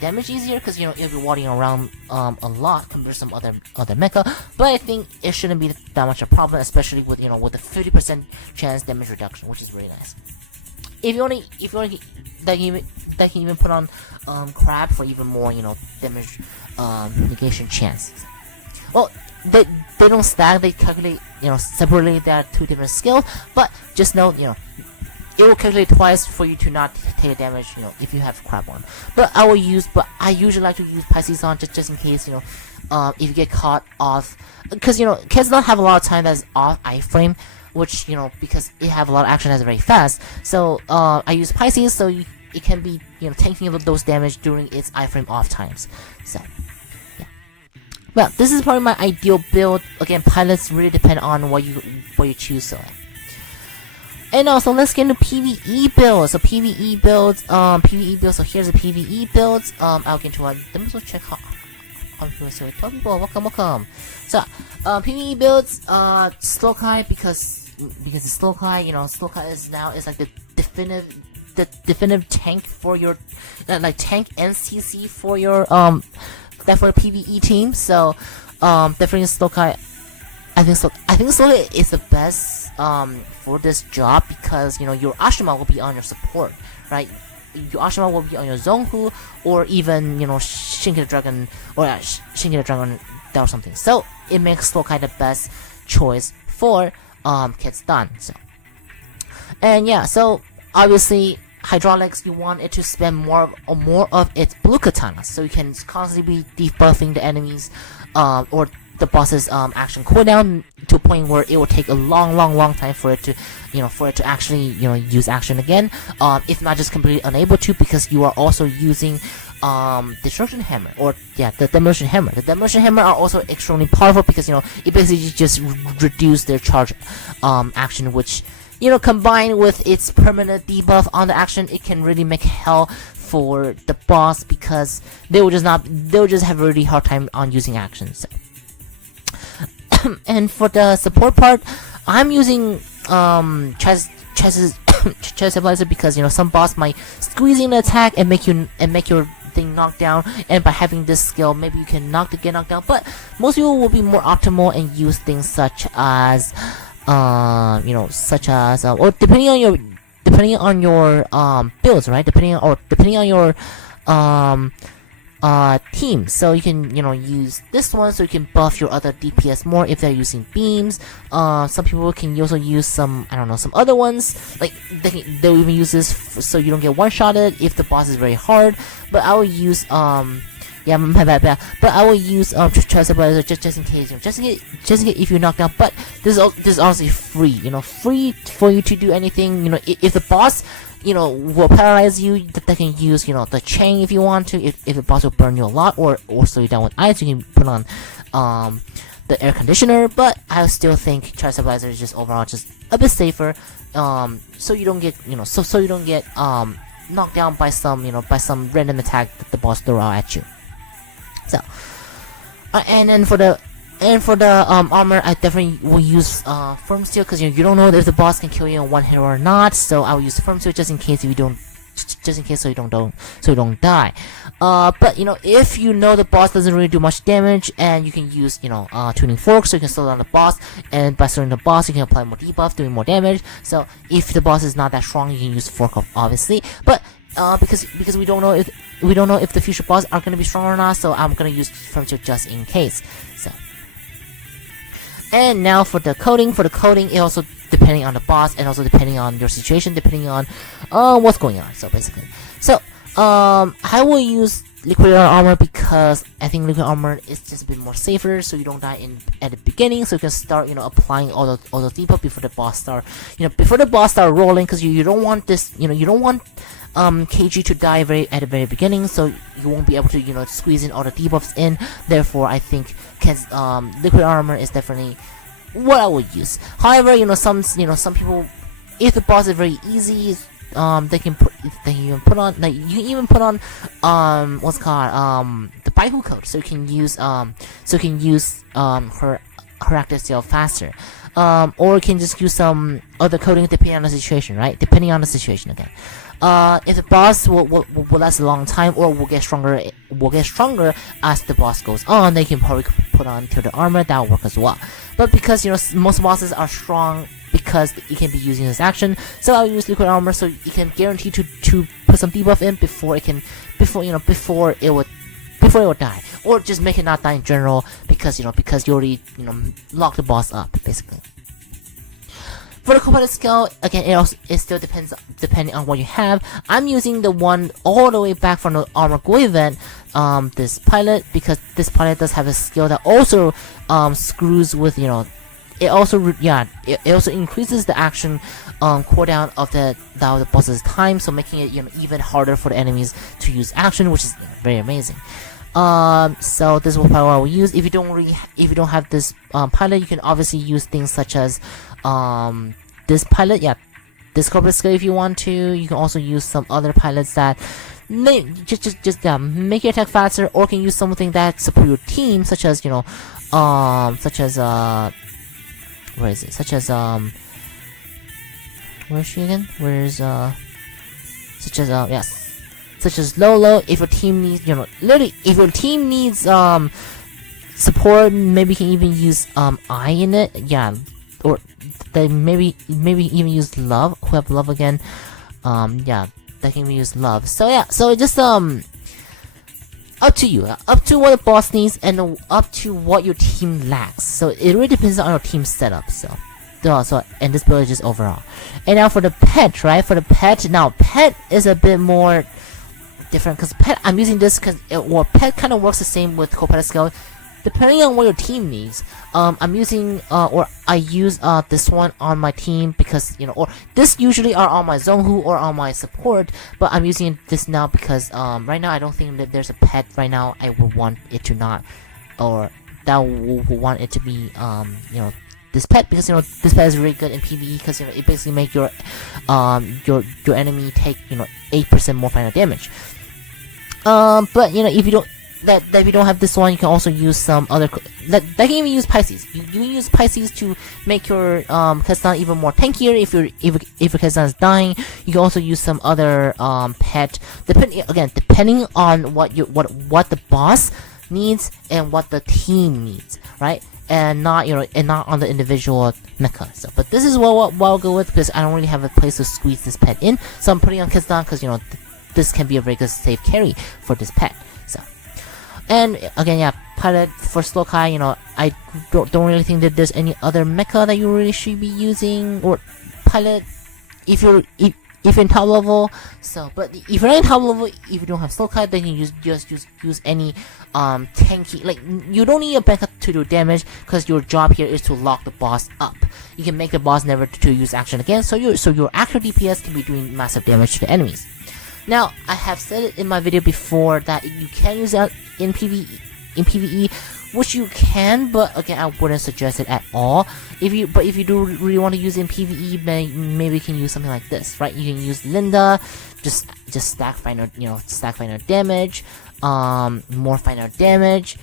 damage easier, because it'll be walking around a lot compared to some other mecha. But I think it shouldn't be that much a problem, especially with with the 50% chance damage reduction, which is really nice. If you only that can even put on crab for even more damage negation chance. Well, they don't stack, they calculate separately. There are two different skills, but just know it will calculate twice for you to not take damage, if you have crab on. But I usually like to use Pisces on just in case, if you get caught off, because kids don't have a lot of time that's off iframe, which because it have a lot of action that's very fast. So I use Pisces, so it can be tanking those damage during its iframe off times. So yeah. Well, this is probably my ideal build. Again, pilots really depend on what you choose. So. And also, let's get into PvE builds. So PvE builds. So here's the PvE builds. I'll get into one. Let me just check how people. Welcome. So PvE builds. Slokai, because it's Slokai. Slokai is like the definitive tank for your tank and CC for your for the PvE team. So definitely Slokai. I think Slokai is the best for this job because your Ashima will be on your support, right? Your Ashima will be on your Zonhu, or even Shinki the Dragon, or Shinki the Dragon or something. So it makes Slokai the best choice for Ketsudan. So, and yeah, so obviously hydraulics, you want it to spend more of its blue katana, so you can constantly be debuffing the enemies or the boss's action cooldown to a point where it will take a long time for it to actually use action again, if not just completely unable to, because you are also using destruction hammer, or the demolition hammer. The demolition hammer are also extremely powerful because it basically just reduce their charge action, which combined with its permanent debuff on the action, it can really make hell for the boss, because they will just have a really hard time on using actions. And for the support part, I'm using chest stabilizer, because some boss might squeeze in the attack and make your thing knocked down, and by having this skill, maybe you can get knocked down. But most people will be more optimal and use things such as or depending on your builds, right? Depending on your team. So you can use this one, so you can buff your other DPS more if they're using beams. Some people can also use some other ones, like they'll even use this so you don't get one-shotted if the boss is very hard. But I will use But I will use chest stabilizer just in case, just in case if you're knocked down. But this is honestly free, free for you to do anything. If the boss will paralyze you, they can use the chain if you want to. If the boss will burn you a lot, or slow you down with ice, you can put on the air conditioner. But I still think chest stabilizer is just overall just a bit safer, so you don't get so you don't get knocked down by some random attack that the boss throw out at you. So and then for the armor, I definitely will use firm steel, because you don't know if the boss can kill you in one hit or not. So I will use firm steel just in case so you don't die. But if the boss doesn't really do much damage, and you can use tuning fork, so you can slow down the boss, and by slowing the boss you can apply more debuff, doing more damage. So if the boss is not that strong, you can use fork obviously. But because we don't know if the future boss are gonna be strong or not, so I'm gonna use firm steel just in case. So. And now for the coating. It also depending on the boss, and also depending on your situation, depending on what's going on. So basically, I will use liquid armor, because I think liquid armor is just a bit more safer, so you don't die at the beginning. So you can start applying all the debuff before the boss start rolling, because you don't want this you don't want KG to die at the very beginning, so you won't be able to squeeze in all the debuffs in. Therefore, I think liquid armor is definitely what I would use. However, some people, if the boss is very easy, they can even put on, like, you can even put on what's called the Baihu code, so you can use her active steel faster. Or you can just use some other coding depending on the situation, right? Depending on the situation again. If the boss will last a long time, or will get stronger as the boss goes on, then you can probably put on tilted armor. That will work as well. But because most bosses are strong because it can be using this action, so I'll use liquid armor, so you can guarantee to put some debuff in before it would die, or just make it not die in general, because you already locked the boss up basically. For the competitive skill, again, it still depends depending on what you have. I'm using the one all the way back from the Armor Go event, this pilot, because this pilot does have a skill that also screws with it also increases the action cooldown of the boss's time, so making it even harder for the enemies to use action, which is very amazing. So this is what I will use. If you don't have this pilot, you can obviously use things such as this pilot, this corporate skill if you want to. You can also use some other pilots that just make your attack faster, or can use something that support your team, such as where is it? Such as where is she again? Where's such as Lolo. If your team needs literally, if your team needs support, maybe you can even use I in it. or they maybe even use love, who have love again. Yeah, they can use love. So yeah, so just up to you, up to what the boss needs, and up to what your team lacks. So it really depends on your team setup. So and this build is just overall. And now for the pet, right? For the pet, now pet is a bit more different because pet, I'm using this because pet kind of works the same with co-pilot skill. Depending on what your team needs, I'm using or I use this one on my team because or this usually are on my Zonhu or on my support, but I'm using this now because right now I don't think that there's a pet right now I would want it to not, or that would want it to be this pet, because this pet is really good in PvE because it basically make your enemy take 8% more final damage. But if you don't if you don't have this one, you can also use some other that can even use Pisces. You can use Pisces to make your Ketsudan even more tankier if your Ketsudan is dying. You can also use some other pet depending on what the boss needs and what the team needs, right? And not not on the individual mecha. So, but this is what I'll go with because I don't really have a place to squeeze this pet in. So I'm putting on Ketsudan because this can be a very good safe carry for this pet. So, and again, yeah, pilot for slow Kai. I don't really think that there's any other mecha that you really should be using, or pilot if you're in top level. So, but if you're in top level, if you don't have slow Kai, then you just use any tanky. Like, you don't need a mecha to do damage because your job here is to lock the boss up. You can make the boss never to use action again. So your actual DPS can be doing massive damage to the enemies. Now, I have said it in my video before that you can use that in PvE, which you can, but again, I wouldn't suggest it at all. If you do really want to use it in PvE, maybe you can use something like this, right? You can use Linda, just stack final damage, more final damage,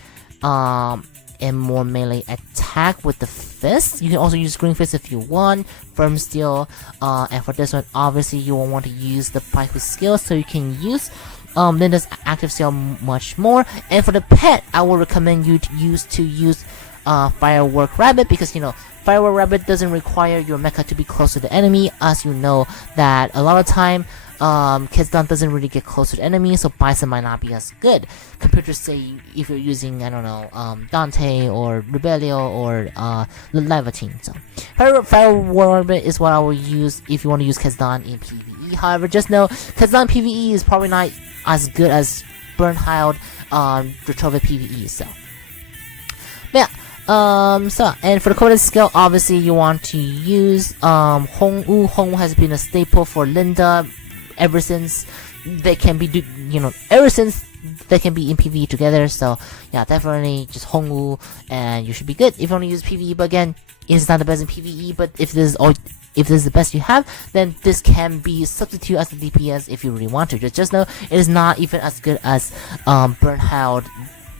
and more melee attack with the fist. You can also use green fist if you want, firm steel, and for this one, obviously you will want to use the Paiku skill, so you can use Linda's active skill much more. And for the pet, I will recommend you to use Firework Rabbit, because Firework Rabbit doesn't require your mecha to be close to the enemy, as you know that a lot of time Ketsudan doesn't really get close to the enemy, so Bison might not be as good compared to, say, if you're using, I don't know, Dante or Rebelio or Levitine. So Firework Rabbit is what I will use if you want to use Ketsudan in PvE. However, just know Ketsudan PvE is probably not as good as Burnhild Retrova PvE. So yeah. And for the coded skill, obviously you want to use Hongwu. Hongwu has been a staple for Linda ever since they can be in PvE together. So yeah, definitely just Hongwu, and you should be good if you want to use PvE. But again, it's not the best in PvE. But if this is the best you have, then this can be substitute as the DPS if you really want to. Just know it is not even as good as Burnhild.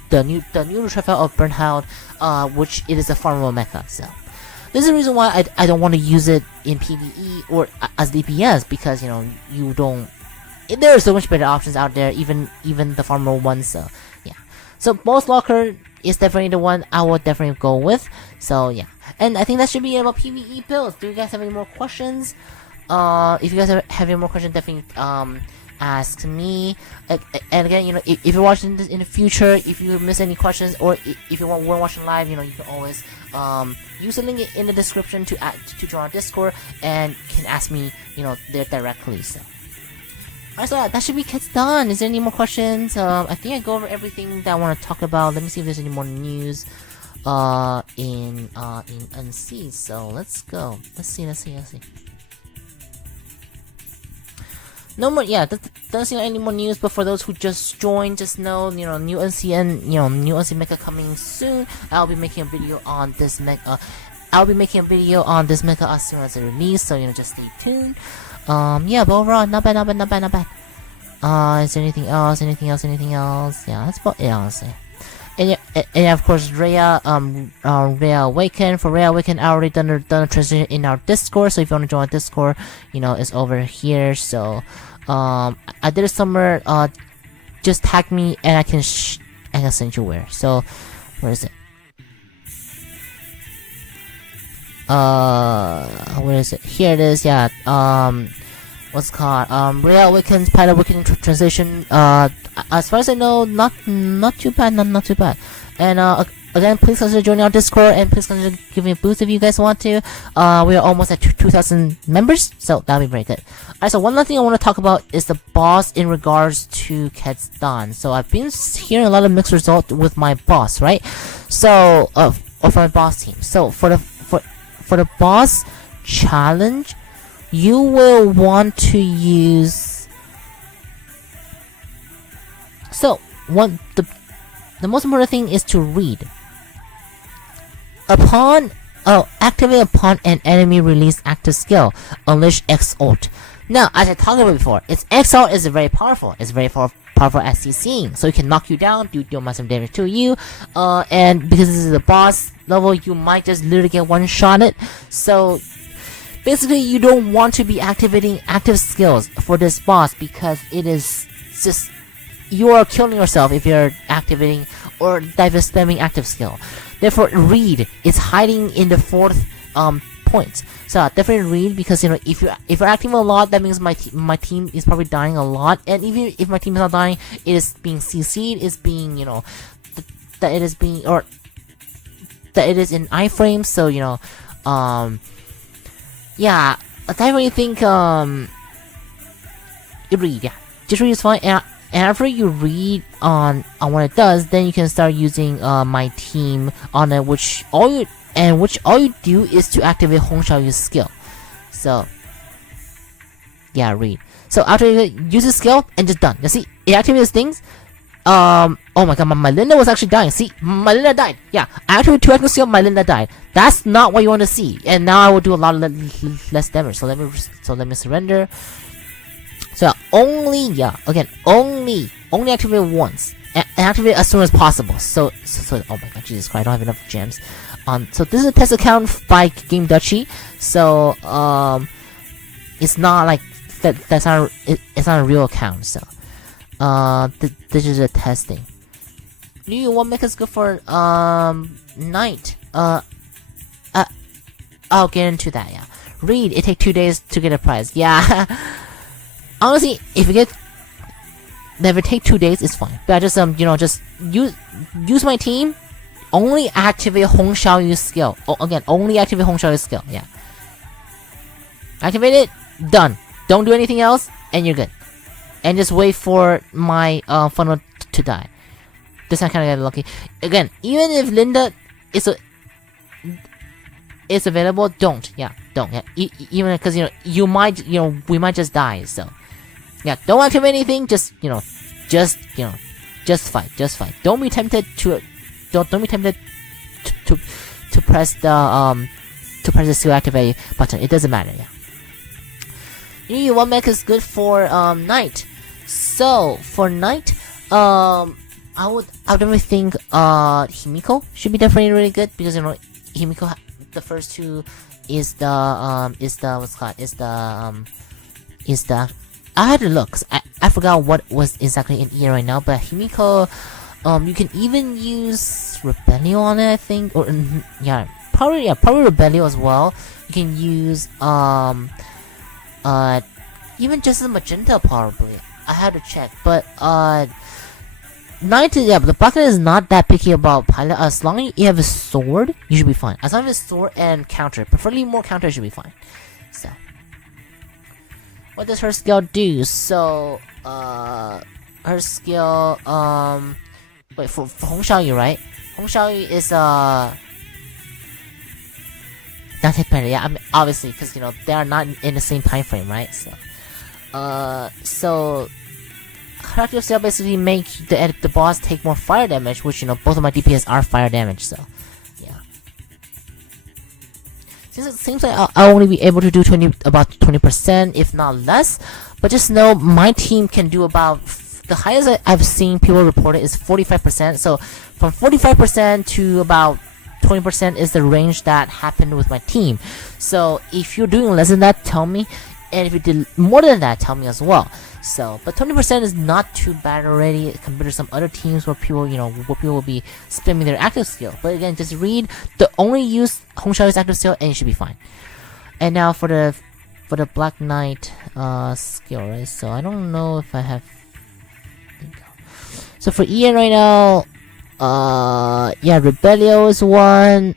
The new Retrofile of Burnhild, which it is a farmable mecha. So this is the reason why I don't want to use it in PvE or as DPS, because you don't. There are so much better options out there, even the farmable ones. So yeah, so Boss Locker is definitely the one I will definitely go with. So yeah, and I think that should be it about PvE builds. Do you guys have any more questions? If you guys have any more questions, definitely ask me. And again, if you're watching this in the future, if you miss any questions, or if you weren't watching live, you can always use the link in the description to join our Discord, and can ask me there directly. So alright, so that should be Ketsudan. Is there any more questions? I think I go over everything that I want to talk about. Let me see if there's any more news in NC. So let's go. Let's see. No more, yeah, doesn't seem like any more news, but for those who just joined, just know, new NCN, new NC Mecha coming soon. I'll be making a video on this mecha, as soon as it releases, so, just stay tuned. Yeah, but overall, not bad. Is there anything else? Yeah, that's about it, honestly. And of course, Rhea Awaken. For Rhea Awaken, I already done a transition in our Discord, so if you want to join our Discord, it's over here. So, I did it somewhere, just tag me and I can send you where. So, where is it? where is it? Here it is. Yeah. What's it called? Real Awakens, Pilot Awakening transition. As far as I know, not too bad. Not too bad. And again, please consider joining our Discord, and please consider giving a boost if you guys want to. We are almost at 2,000 members, so that'll be very good. Alright, so one last thing I want to talk about is the boss in regards to Ketsudan. So I've been hearing a lot of mixed results with my boss, right? So, of my boss team. So for the boss challenge, you will want to use. So the most important thing is to read. Activate upon an enemy release active skill. Unleash X ult. Now, as I talked about before, its X ult is very powerful. It's very powerful as CCing, so it can knock you down, do massive damage to you. And because this is a boss level, you might just literally get one-shotted. So basically, you don't want to be activating active skills for this boss because it is just you are killing yourself if you're activating or dive spamming active skill. Therefore, read is hiding in the fourth point. So definitely read, because if you're acting a lot, that means my team is probably dying a lot. And even if my team is not dying, it is being CC'd, is being that it is being, or that it is in iframes. So yeah, I definitely think you read. Yeah, just read is fine. And after you read on what it does, then you can start using my team on it, which all you do is to activate Hong Xiaoyu's skill. So yeah, read. So after you use the skill and just done. You see, it activates things. Oh my god, my Linda was actually dying. See, my Linda died. Yeah, I activated 2 active skill, my Linda died. That's not what you want to see. And now I will do a lot less damage. So let me surrender. So only activate once, and activate as soon as possible. So oh my god, Jesus Christ, I don't have enough gems. So this is a test account by Game Duchy. So it's not like it's not a real account. So this is a testing. What Mecha is good for night? I'll get into that. Yeah, read. It takes 2 days to get a prize. Yeah. Honestly, if it take 2 days, it's fine. But I just just use my team. Only activate Hong Xiaoyu's skill. Again, only activate Hong Xiaoyu's skill. Yeah. Activate it. Done. Don't do anything else, and you're good. And just wait for my funnel to die. This I kind of get lucky. Again, even if Linda is available, don't. Yeah, don't. Yeah, even because you might we might just die. So yeah, don't activate anything. Just fight. Just fight. Don't be tempted to press the skill activate button. It doesn't matter. Yeah. One mech is good for night. So for night, I would definitely think Himiko should be definitely really good, because Himiko, the first two is the I had to look, 'cause I forgot what was exactly in E right now, but Himiko, you can even use Rebellion on it, I think, or probably Rebellion as well. You can use even just the Magenta probably. I had to check, but but the Bucket is not that picky about pilot. As long as you have a sword, you should be fine. As long as it's sword and counter, preferably more counter, should be fine. So, what does her skill do? So, her skill, wait, for Hong Xiaoyu, right? Hong Xiaoyu is not hit better, yeah. I mean, obviously, because they are not in the same time frame, right? So character skill basically make the boss take more fire damage, which both of my DPS are fire damage. So yeah, since it seems like I'll only be able to do about 20%, if not less. But just know my team can do about the highest I've seen people report it is 45%. So from 45% to about 20% is the range that happened with my team. So if you're doing less than that, tell me. And if you did more than that, tell me as well. So, but 20% is not too bad already compared to some other teams where people, where people will be spamming their active skill. But again, just read the only use Hongxiao's active skill and you should be fine. And now for the Black Knight skill, right? So I don't know if I have. So for Ian right now, yeah, Rebellio is one.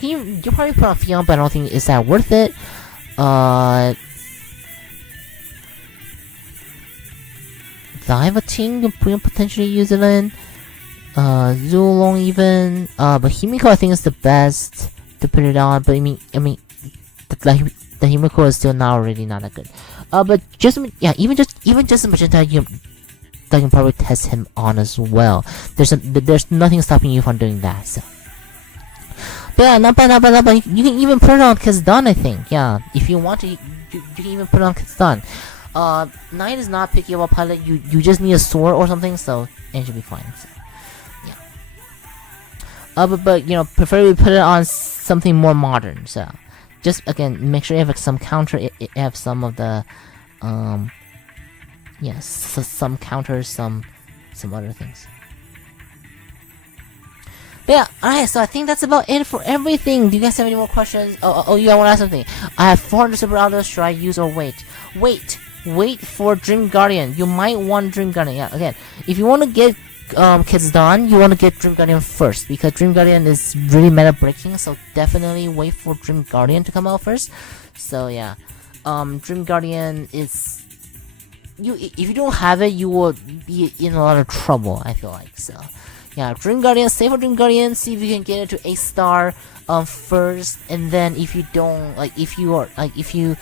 You probably put on Fion, but I don't think is that worth it. Divating, you can potentially use it in. Zulong even. But Himiko I think is the best to put it on. But I mean, the Himiko is still not really not that good. But just even just Magenta, you can probably test him on as well. There's nothing stopping you from doing that. So. But yeah, not bad. You can even put it on Ketsudan, I think. Yeah, if you want to, you can even put it on Ketsudan. Knight is not picky about pilot. You just need a sword or something, so it should be fine. So, yeah. But preferably put it on something more modern. So, just again, make sure you have some counter. You have some of the, yes, some counters, some other things. But yeah, alright, so I think that's about it for everything. Do you guys have any more questions? Oh, yeah, I want to ask something. I have 400 super autos. Should I use or wait? Wait for Dream Guardian. You might want Dream Guardian. Yeah, again, if you want to get Ketsudan, you want to get Dream Guardian first, because Dream Guardian is really meta breaking. So definitely wait for Dream Guardian to come out first. So yeah, Dream Guardian is if you don't have it, you will be in a lot of trouble. I feel like so. Yeah, Dream Guardian, save for Dream Guardian, see if you can get it to A star first, and then if you don't, if you have to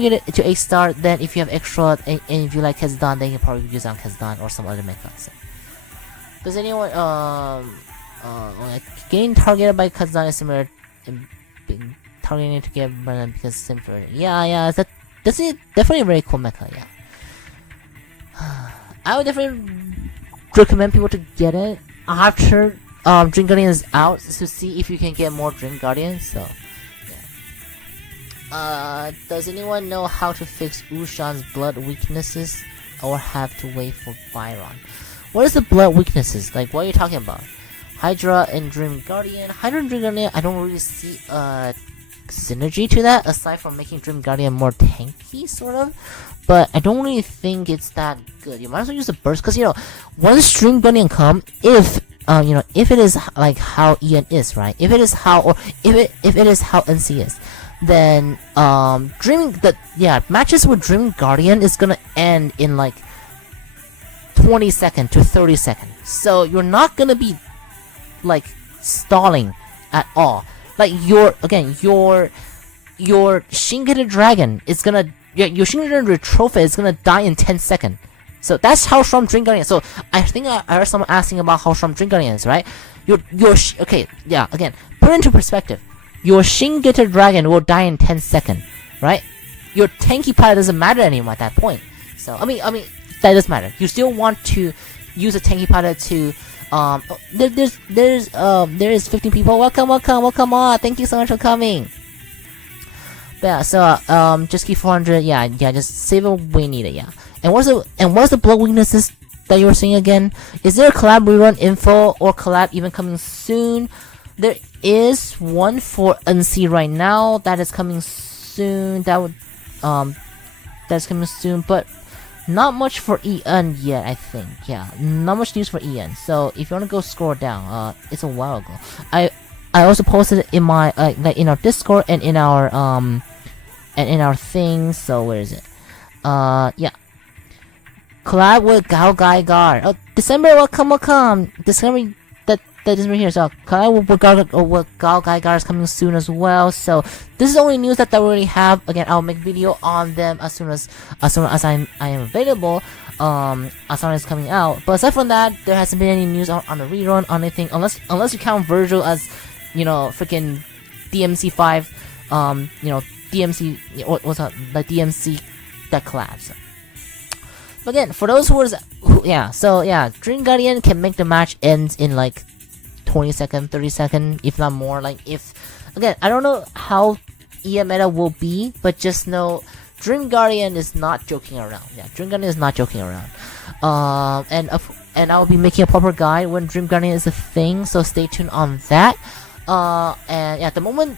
get it to A star, then if you have extra and if you like Ketsudan, then you can probably use on Ketsudan or some other mecha. So. Does anyone getting targeted by Ketsudan is similar being targeting to get Brennan because it's similar? Yeah, that's definitely a very cool mecha. Yeah. I would definitely recommend people to get it after Dream Guardian is out to see if you can get more Dream Guardians. So, yeah. Does anyone know how to fix Ushan's blood weaknesses, or have to wait for Byron? What is the blood weaknesses? Like, what are you talking about? Hydra and Dream Guardian. Hydra and Dream Guardian, I don't really see synergy to that aside from making Dream Guardian more tanky, sort of. But I don't really think it's that good. You might as well use the burst, because once Dream Guardian come, if it is like how Ian is, right? If it is how NC is, then matches with Dream Guardian is gonna end in like 20 seconds to 30 seconds. So you're not gonna be like stalling at all. Like your Shingeki Dragon is gonna. Your Shingeki Trophy is gonna die in 10 seconds. So that's how strong Dream Guardian is. So I think I heard someone asking about how strong Dream Guardian is, right? Okay, yeah, again, put it into perspective. Your Shingeki Dragon will die in 10 seconds, right? Your tanky pilot doesn't matter anymore at that point. So I mean that does matter. You still want to use a tanky pilot to there is 15 people. Welcome on. Thank you so much for coming. But yeah, so just keep 400. Yeah, just save it when you need it. Yeah. And what's the blood weaknesses that you were saying again? Is there a collab rerun info or collab even coming soon? There is one for NC right now that is coming soon. That's coming soon, but not much for EN yet. I think. Yeah, not much news for EN. So if you want to go scroll down, it's a while ago. I also posted it in my in our Discord and in our thing. So where is it? Yeah. Collab with Gao Gai Gar. Oh, December, welcome. December that is right here. So collab with Gao Gai Gar is coming soon as well. So this is the only news that I already have. Again, I'll make video on them as soon as I am available. As soon as it's coming out. But aside from that, there hasn't been any news on the rerun on anything, unless you count Virgil as freaking DMC5, DMC, what's up, like DMC that collabs. But again, for those who Dream Guardian can make the match end in like 20 seconds, 30 seconds, if not more. Like if again, I don't know how EN meta will be, but just know Dream Guardian is not joking around. Yeah, Dream Guardian is not joking around. And I will be making a proper guide when Dream Guardian is a thing, so stay tuned on that. And yeah, the moment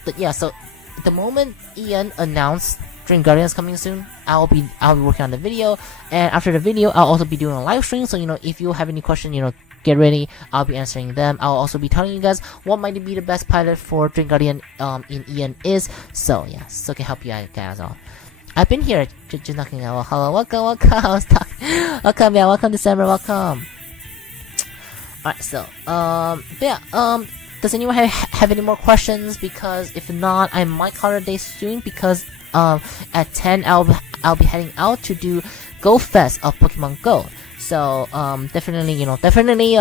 Ian announced Dream Guardian is coming soon, I'll be working on the video, and after the video, I'll also be doing a live stream. So if you have any questions, get ready. I'll be answering them. I'll also be telling you guys what might be the best pilot for Dream Guardian in Ian is. So yeah, so can help you guys out. I've been here, just knocking out. Hello, welcome. I was talking. Welcome, yeah, welcome December, welcome. Alright, so does anyone have any more questions? Because if not, I might call it a day soon. Because at 10 I'll be heading out to do Go Fest of Pokemon Go. So definitely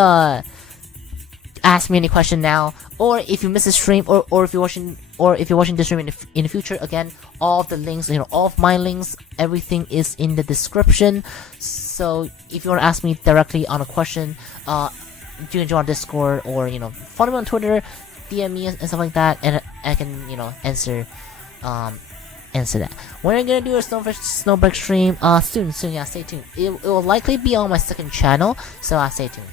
ask me any question now, or if you miss a stream, or if you're watching the stream in the future, again, all of the links, all of my links, everything is in the description. So if you want to ask me directly on a question, you can join Discord, or follow me on Twitter, DM me and stuff like that, and I can answer that. When are you gonna do a Snowbreak stream? Soon, yeah, stay tuned. It will likely be on my second channel, so stay tuned.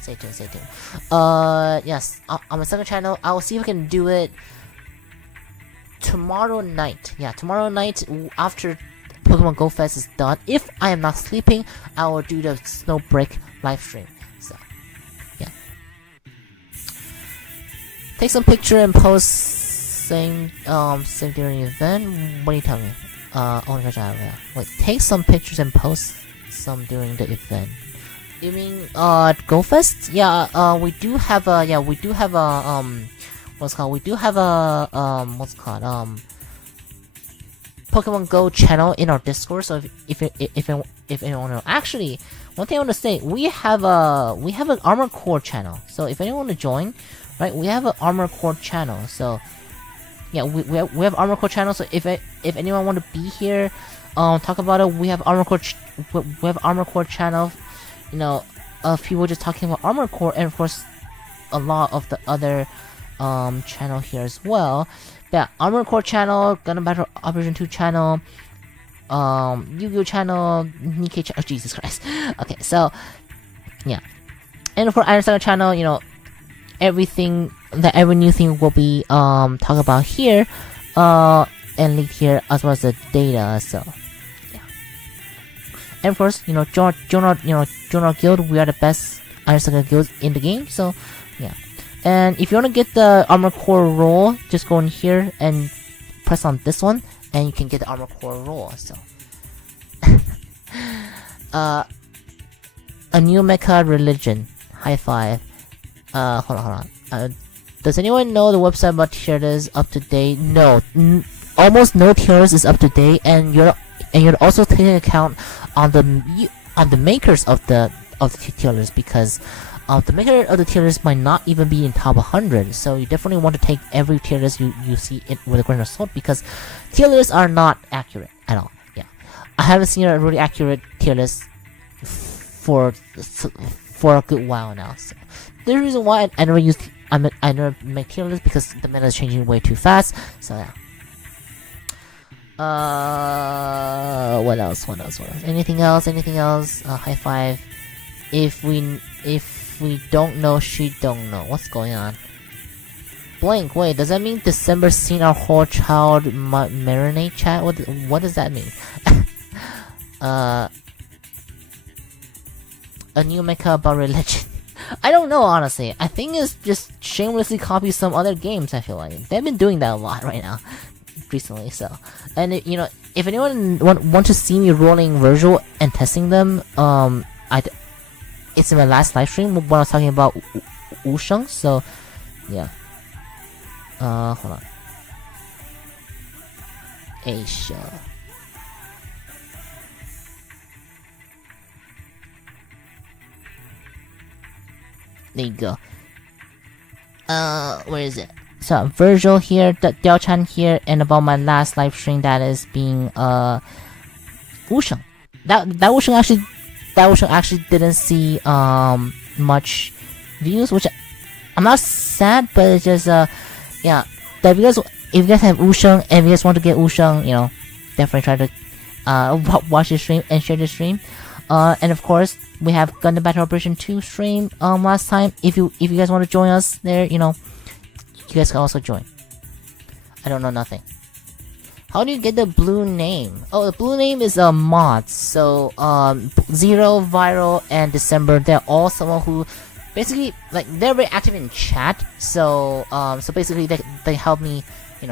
Yes, on my second channel, I will see if I can do it tomorrow night. Yeah, tomorrow night after Pokemon Go Fest is done. If I am not sleeping, I will do the Snowbreak live stream. So, yeah. Take some picture and post saying during the event. What are you telling me? Wait, take some pictures and post some during the event. You mean Go Fest? Yeah, we do have a Pokemon Go channel in our Discord. So if anyone knows, actually, one thing I want to say, we have an Armor Core channel. So if anyone want to join, right, we have an Armor Core channel. So yeah, we have Armor Core channel. So if anyone want to be here, talk about it, we have Armor Core channel. Of people just talking about Armor Core, and of course a lot of the other channel here as well. Yeah, Armor Core channel, Gundam Battle Operation 2 channel, Yu-Gi-Oh channel, Nikkei channel. Oh, Jesus Christ. Okay, so yeah, and for Iron Saga channel, every new thing will be talked about here, and linked here, as well as the data. So yeah, and of course, join our guild. We are the best Iron Saga guilds in the game. So yeah, and if you want to get the Armor Core role, just go in here and press on this one, and you can get the Armor Core role. So a new Mecha religion. High five. Hold on. Does anyone know the website about tier list is up to date? No, almost no tier list is up to date, and you're also taking account on the makers of the tier list, because the maker of the tier list might not even be in top 100. So you definitely want to take every tier list you see it with a grain of salt, because tier lists are not accurate at all. Yeah, I haven't seen a really accurate tier list for a good while now. So the reason why I never make tier lists, because the meta is changing way too fast. So yeah. What else? Anything else? High five. If we don't know, she don't know. What's going on? Blank. Wait, does that mean December seen our whole child marinate chat? What does that mean? A new mecha about religion. I don't know, honestly. I think it's just shamelessly copy some other games. I feel like they've been doing that a lot right now, recently. So, and if anyone want to see me rolling Virtual and testing them, it's in my last live stream when I was talking about Wusheng. So, yeah. Hold on. Asia. There you go. Where is it? So Virgil here, Diao-chan here, and about my last live stream that is being Wusheng. That Wusheng actually didn't see much views, which I'm not sad, but it's just yeah, the videos you guys have Wusong and you guys want to get Wusong, definitely try to watch the stream and share the stream. And of course, we have Gundam Battle Operation 2 stream last time. If you guys want to join us there, you guys can also join. I don't know nothing. How do you get the blue name? Oh, the blue name is mods. So Zero, Viral, and December, they're all someone who basically they're very active in chat. So so basically they help me, they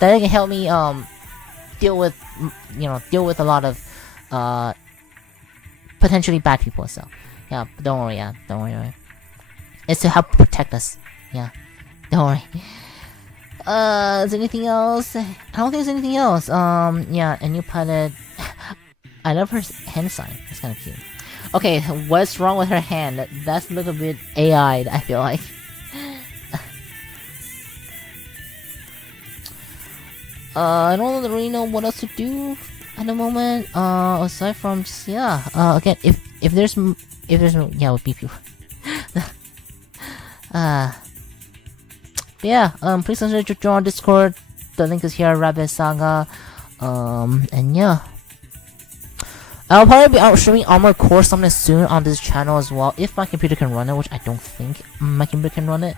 can help me deal with a lot of potentially bad people. So yeah, don't worry. It's to help protect us. Yeah, don't worry. Is there anything else? I don't think there's anything else. Yeah, a new pilot. I love her hand sign. It's kind of cute. Okay, what's wrong with her hand? That's a little bit AI'd, I feel like. I don't really know what else to do at the moment. Aside from just again, if there's we'll beep you. Please consider to join Discord. The link is here. Rabbit Saga. And yeah, I'll probably be showing Armored Core something soon on this channel as well, if my computer can run it, which I don't think my computer can run it.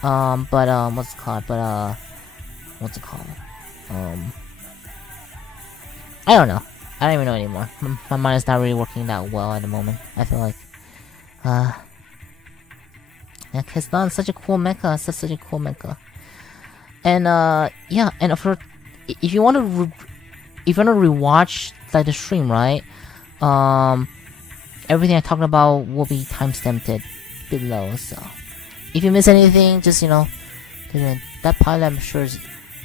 What's it called? I don't know. I don't even know anymore. My mind is not really working that well at the moment. I feel like, yeah, Ketsudan, such a cool mecha, such a cool mecha. And yeah, and of course, if you want to rewatch the stream, right? Everything I talked about will be timestamped below. So if you miss anything, just that pilot, I'm sure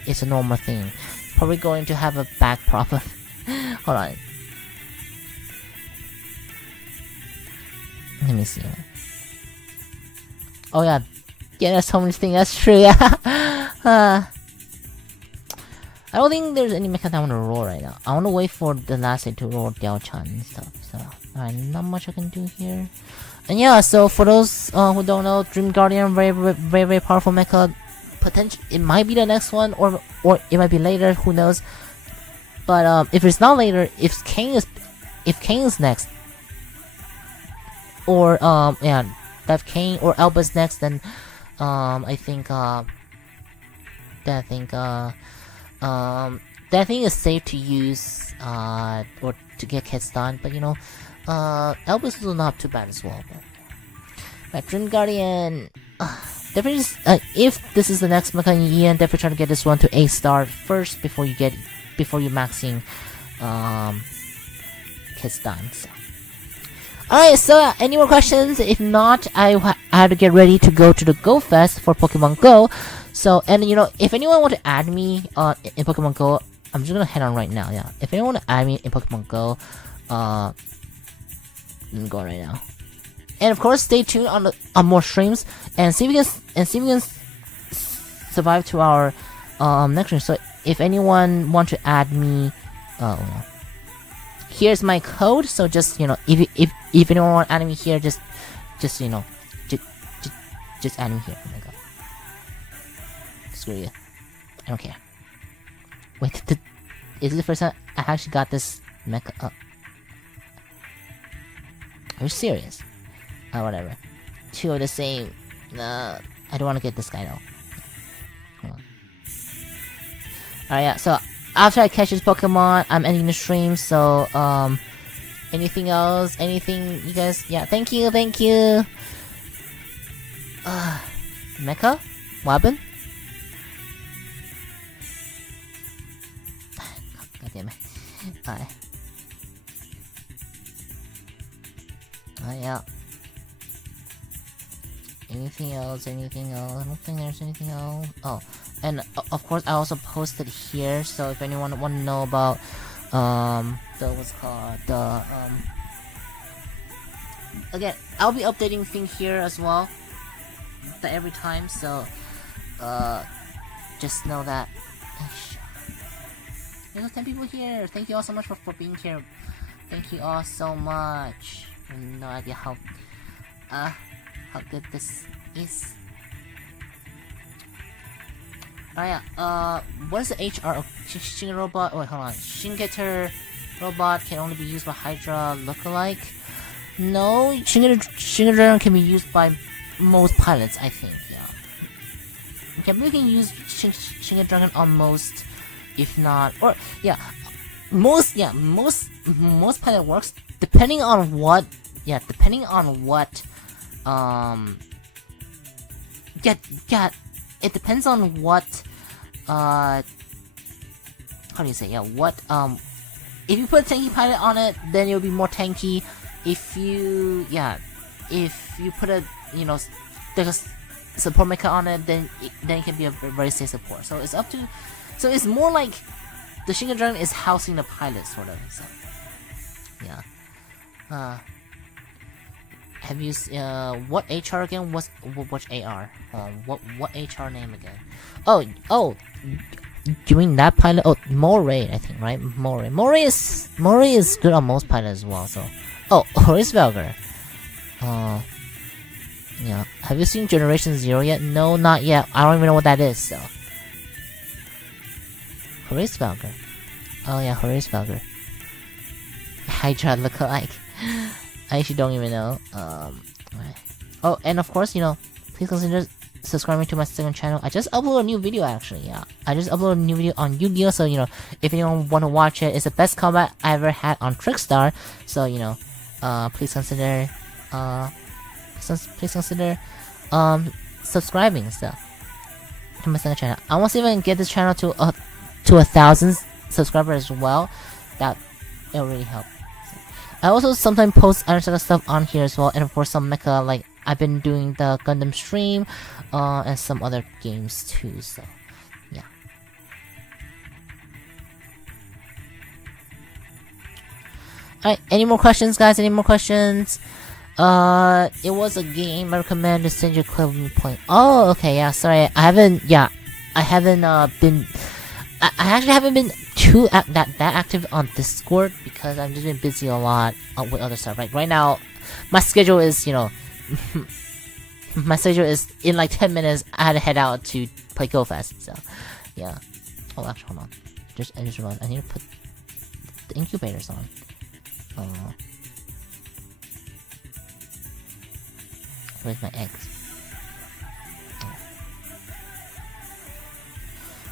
it's a normal thing. Probably going to have a back problem. Hold on. Let me see. Oh yeah, that's so many things. That's true. Yeah. I don't think there's any mecha that I want to roll right now. I want to wait for the last day to roll Diao-chan and stuff. So not much I can do here. And yeah, so for those who don't know, Dream Guardian, very powerful mecha. It might be the next one, or it might be later. Who knows? But if it's not later, if Kane is next, or if Kane or Alba's next, then I think it's safe to use or to get Ketsudan. But Alba's still not too bad as well. But Dream Guardian. Definitely just, if this is the next mecha in Ian, definitely try to get this one to 8-star first before you maxing Ketsudan. So. Alright, so any more questions? If not, I have to get ready to go to the Go Fest for Pokemon Go. So, and if anyone want to add me in Pokemon Go, I'm just gonna head on right now. Yeah, if anyone want to add me in Pokemon Go, I'm going right now. And of course, stay tuned on more streams and see if we can survive to our next stream. So if anyone want to add me, here's my code. So just if anyone want to add me here, just add me here. Oh my god, screw you, I don't care. Wait, is this the first time I actually got this mecha? Are you serious? Whatever. Two of the same. I don't want to get this guy though. Hold on. Alright, yeah. So after I catch this Pokemon, I'm ending the stream. So anything else? Anything you guys? Yeah. Thank you. Mecha? What happened? God damn it. Alright. Yeah. Anything else? I don't think there's anything else. Oh, and of course I also posted here, so if anyone want to know about again, I'll be updating things here as well every time, so just know that. There's 10 people here. Thank you all so much for being here. Thank you all so much. No idea how good this is. Oh yeah. What is the HR of Shin robot? Wait, hold on. Shingeter robot can only be used by Hydra lookalike. No, Shingeter can be used by most pilots, I think. Yeah. Okay, we can use Shingeter on most, if not, or yeah, most pilot works depending on what. Yeah, depending on what. It depends on what, how do you say, yeah, what, if you put a tanky pilot on it, then it'll be more tanky. If you put a, like a support mecha on it, then it can be a very safe support. So it's up to, so it's more like the Shinken Dragon is housing the pilot, sort of, so, yeah. Have you what HR again? What's AR? What HR name again? Oh, you mean that pilot? Oh, Moray, I think, right? Moray is good on most pilots as well. So, Horisvalger. Yeah. Have you seen Generation Zero yet? No, not yet. I don't even know what that is. So, Horisvalger. Oh yeah, Horisvalger. Hydra lookalike. I actually don't even know. Right. Oh, and of course, please consider subscribing to my second channel. I just uploaded a new video, actually. Yeah, I just uploaded a new video on Yu-Gi-Oh. So if anyone want to watch it, it's the best combat I ever had on Trickstar. So please consider subscribing to my second channel. I want to see if I can get this channel to 1,000 subscribers as well. It'll really help. I also sometimes post other sort of stuff on here as well, and of course some mecha, like I've been doing the Gundam stream, and some other games too, so, yeah. Alright, any more questions, guys? Any more questions? It was a game I recommend to send you a clip of me playing. Oh, okay, yeah, sorry, I actually haven't been too that active on Discord because I've just been busy a lot with other stuff. Right now, my schedule is my schedule is in like 10 minutes. I had to head out to play Go Fest. So yeah. Oh, actually, hold on. I just realized I need to put the incubators on. Where's my eggs?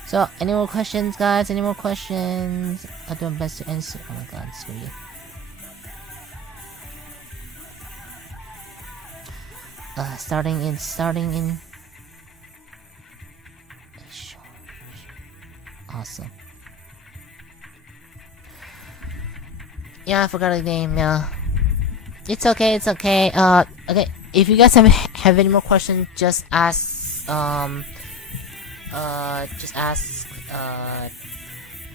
So, any more questions, guys? Any more questions? I'll do my best to answer. Oh my god, screw you. Starting in. Awesome. Yeah, I forgot the name. Yeah, it's okay. Okay. If you guys have any more questions, just ask. Just ask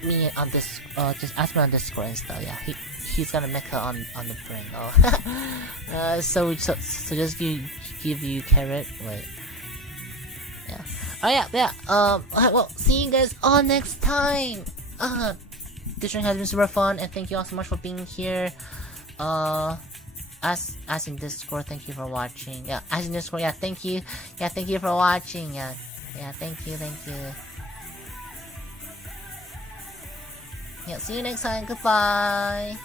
me on this. Just ask me on Discord and stuff. Yeah, he's got a mecha on the brain. Oh, so just give you carrot. Wait. Yeah. Oh yeah. Well, see you guys all next time. This stream has been super fun, and thank you all so much for being here. As in Discord, thank you for watching. Yeah, as in Discord, yeah, thank you. Yeah, thank you for watching. Yeah, thank you. Yeah, see you next time. Goodbye.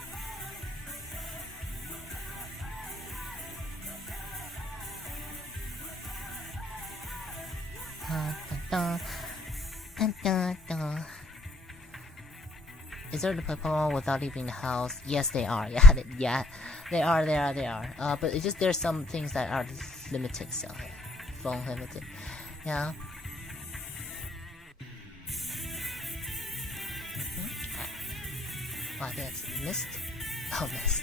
Is there to play Pokemon without leaving the house? Yes, they are. Yeah, they are. But it's just there's some things that are limited, so yeah. Phone limited. Yeah. Oh, I think it's mist. Oh, mist.